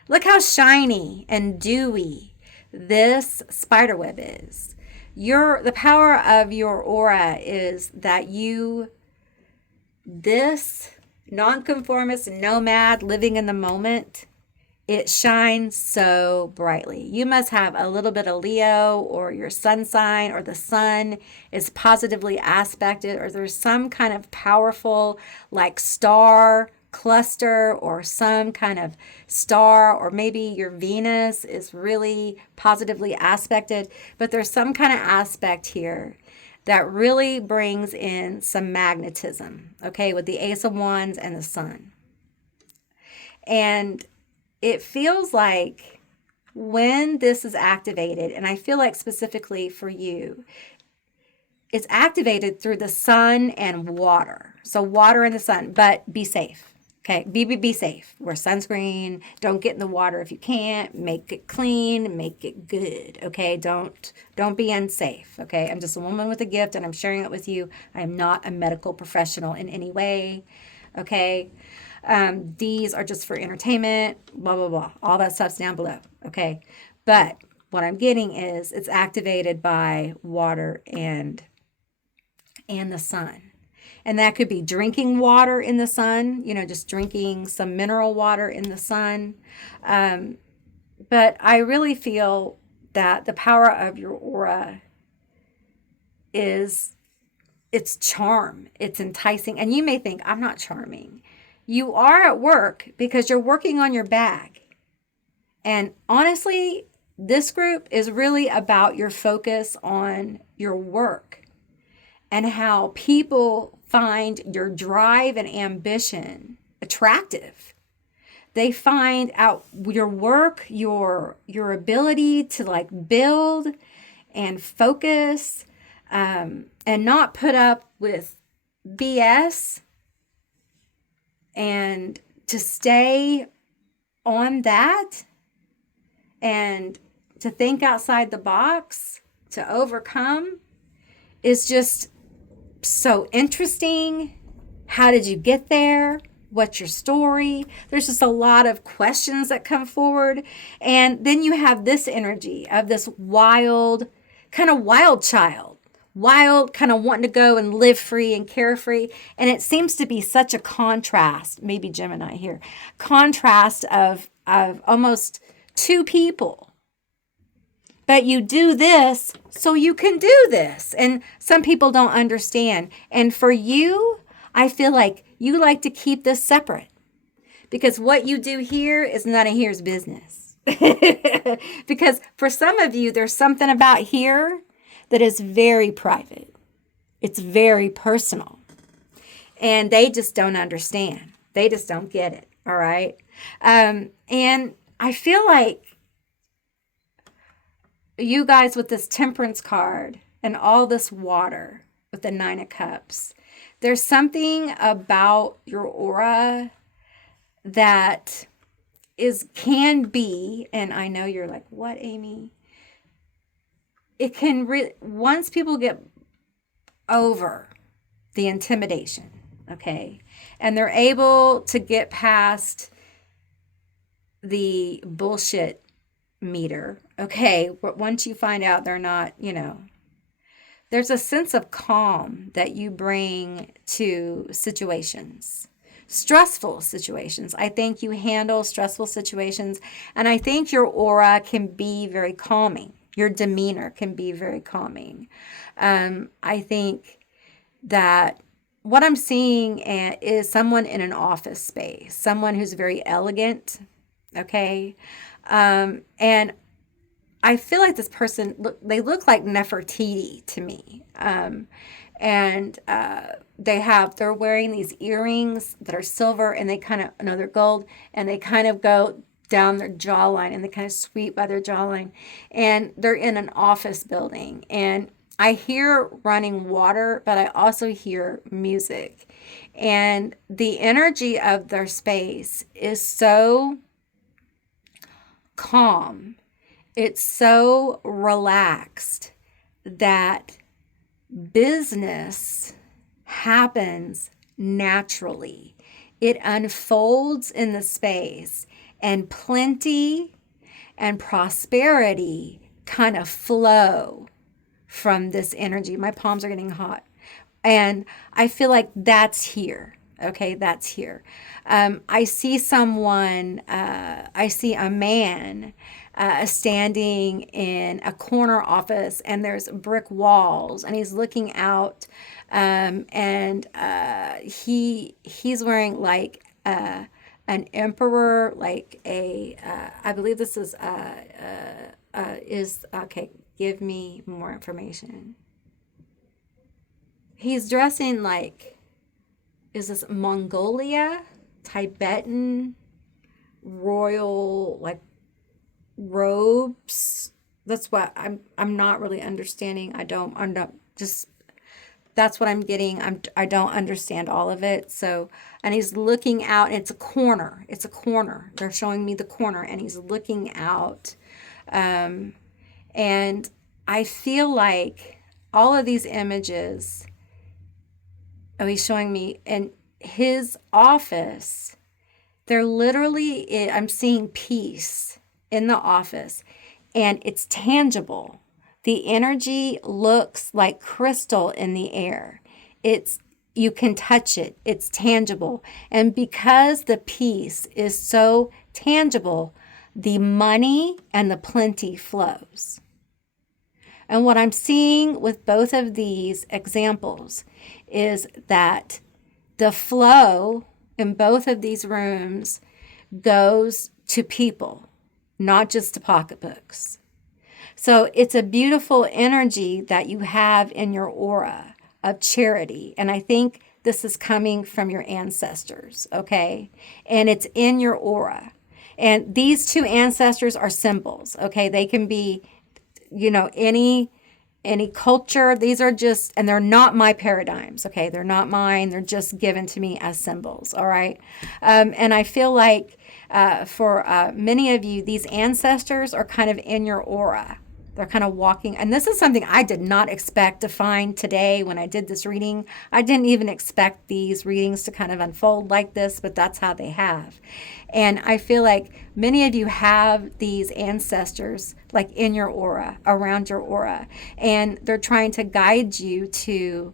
Look how shiny and dewy this spiderweb is. The power of your aura is that this nonconformist nomad living in the moment, it shines so brightly. You must have a little bit of Leo, or your sun sign, or the sun is positively aspected, or there's some kind of powerful like star cluster or some kind of star, or maybe your Venus is really positively aspected, but there's some kind of aspect here that really brings in some magnetism, okay, with the Ace of Wands and the sun. And it feels like when this is activated, and I feel like specifically for you, it's activated through the sun and water. So water and the sun, but be safe. Okay, be safe. Wear sunscreen. Don't get in the water if you can't. Make it clean. Make it good. Okay, don't be unsafe. Okay, I'm just a woman with a gift, and I'm sharing it with you. I am not a medical professional in any way. Okay, these are just for entertainment. Blah blah blah. All that stuff's down below. Okay, but what I'm getting is it's activated by water and the sun. And that could be drinking water in the sun, just drinking some mineral water in the sun. But I really feel that the power of your aura is its charm. It's enticing. And you may think, I'm not charming. You are at work because you're working on your bag. And honestly, this group is really about your focus on your work and how people find your drive and ambition attractive. They find out your work, your ability to like build and focus, and not put up with BS, and to stay on that and to think outside the box, to overcome, is just so interesting. How did you get there? What's your story? There's just a lot of questions that come forward. And then you have this energy of this wild child, wild, kind of wanting to go and live free and carefree. And it seems to be such a contrast, maybe Gemini here, contrast of almost two people. But you do this so you can do this. And some people don't understand. And for you, I feel like you like to keep this separate. Because what you do here is none of here's business. Because for some of you, there's something about here that is very private. It's very personal. And they just don't understand. They just don't get it. All right. And I feel like you guys with this Temperance card and all this water with the Nine of Cups, there's something about your aura that can be, and I know you're like, what, Amy? It can once people get over the intimidation, okay, and they're able to get past the bullshit meter, okay, but once you find out they're not, there's a sense of calm that you bring to situations, stressful situations. I think you handle stressful situations, and I think your aura can be very calming. Your demeanor can be very calming. I think that what I'm seeing is someone in an office space, someone who's very elegant, okay? And I feel like this person, they look like Nefertiti to me. They're wearing these earrings that are silver, and they're gold, and they kind of go down their jawline, and they kind of sweep by their jawline, and they're in an office building, and I hear running water, but I also hear music. And the energy of their space is so calm. It's so relaxed that business happens naturally. It unfolds in the space, and plenty and prosperity kind of flow from this energy. My palms are getting hot. And I feel like that's here. Okay, that's here. I see someone, I see a man standing in a corner office, and there's brick walls, and he's looking out, and he's wearing like an emperor, like I believe this is okay. Give me more information. He's dressing like, is this Mongolia, Tibetan, royal, like robes? That's what I'm not really understanding. I'm not just, that's what I'm getting. I don't understand all of it. So, and he's looking out, and it's a corner. It's a corner. They're showing me the corner, and he's looking out. And I feel like all of these images, oh, he's showing me in his office, they're literally, I'm seeing peace in the office, and it's tangible. The energy looks like crystal in the air. You can touch it. It's tangible. And because the peace is so tangible, the money and the plenty flows. And what I'm seeing with both of these examples is that the flow in both of these rooms goes to people, not just to pocketbooks. So it's a beautiful energy that you have in your aura of charity. And I think this is coming from your ancestors, okay? And it's in your aura. And these two ancestors are symbols, okay? They can be, any culture. These are just, and they're not my paradigms, okay? They're not mine. They're just given to me as symbols, all right? And I feel like for many of you, these ancestors are kind of in your aura. They're kind of walking. And this is something I did not expect to find today when I did this reading. I didn't even expect these readings to kind of unfold like this, but that's how they have. And I feel like many of you have these ancestors like in your aura, around your aura, and they're trying to guide you to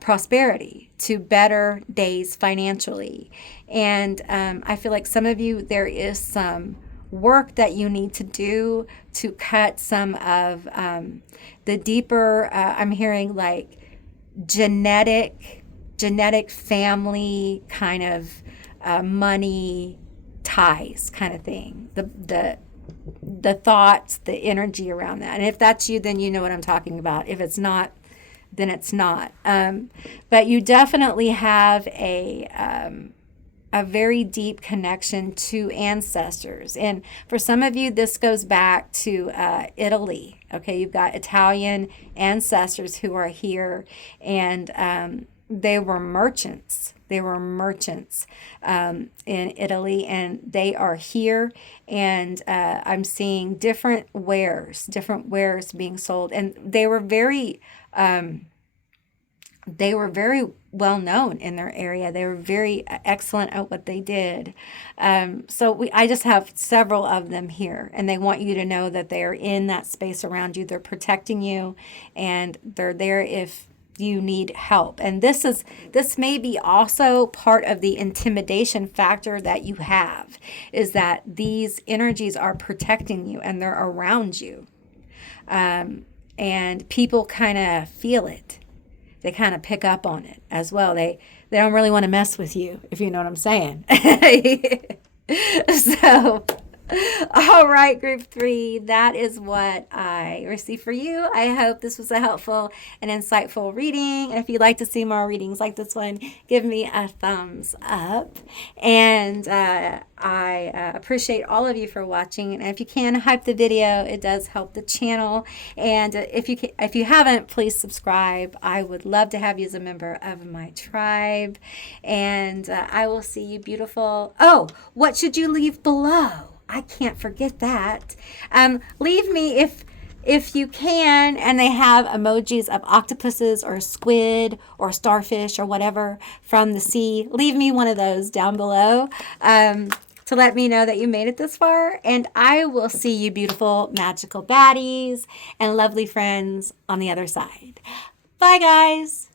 prosperity, to better days financially. And I feel like some of you, there is some work that you need to do to cut some of the deeper, I'm hearing like genetic family kind of money ties kind of thing. The thoughts, the energy around that. And if that's you, then you know what I'm talking about. If it's not, then it's not. But you definitely have a very deep connection to ancestors. And for some of you, this goes back to Italy. Okay, you've got Italian ancestors who are here, and they were merchants. They were merchants in Italy, and they are here. And I'm seeing different wares being sold, and they were very well known in their area. They were very excellent at what they did. I just have several of them here, and they want you to know that they are in that space around you. They're protecting you, and they're there if you need help. And this may be also part of the intimidation factor that you have, is that these energies are protecting you and they're around you. And people kind of feel it. They kind of pick up on it as well. They don't really want to mess with you, if you know what I'm saying. So All right, group 3, that is what I received for you. I hope this was a helpful and insightful reading. And if you'd like to see more readings like this one, give me a thumbs up. And I appreciate all of you for watching. And if you can, hype the video. It does help the channel. And if you haven't, please subscribe. I would love to have you as a member of my tribe. And I will see you beautiful. Oh, what should you leave below? I can't forget that. Leave me if you can, and they have emojis of octopuses or squid or starfish or whatever from the sea. Leave me one of those down below to let me know that you made it this far. And I will see you beautiful, magical baddies and lovely friends on the other side. Bye, guys.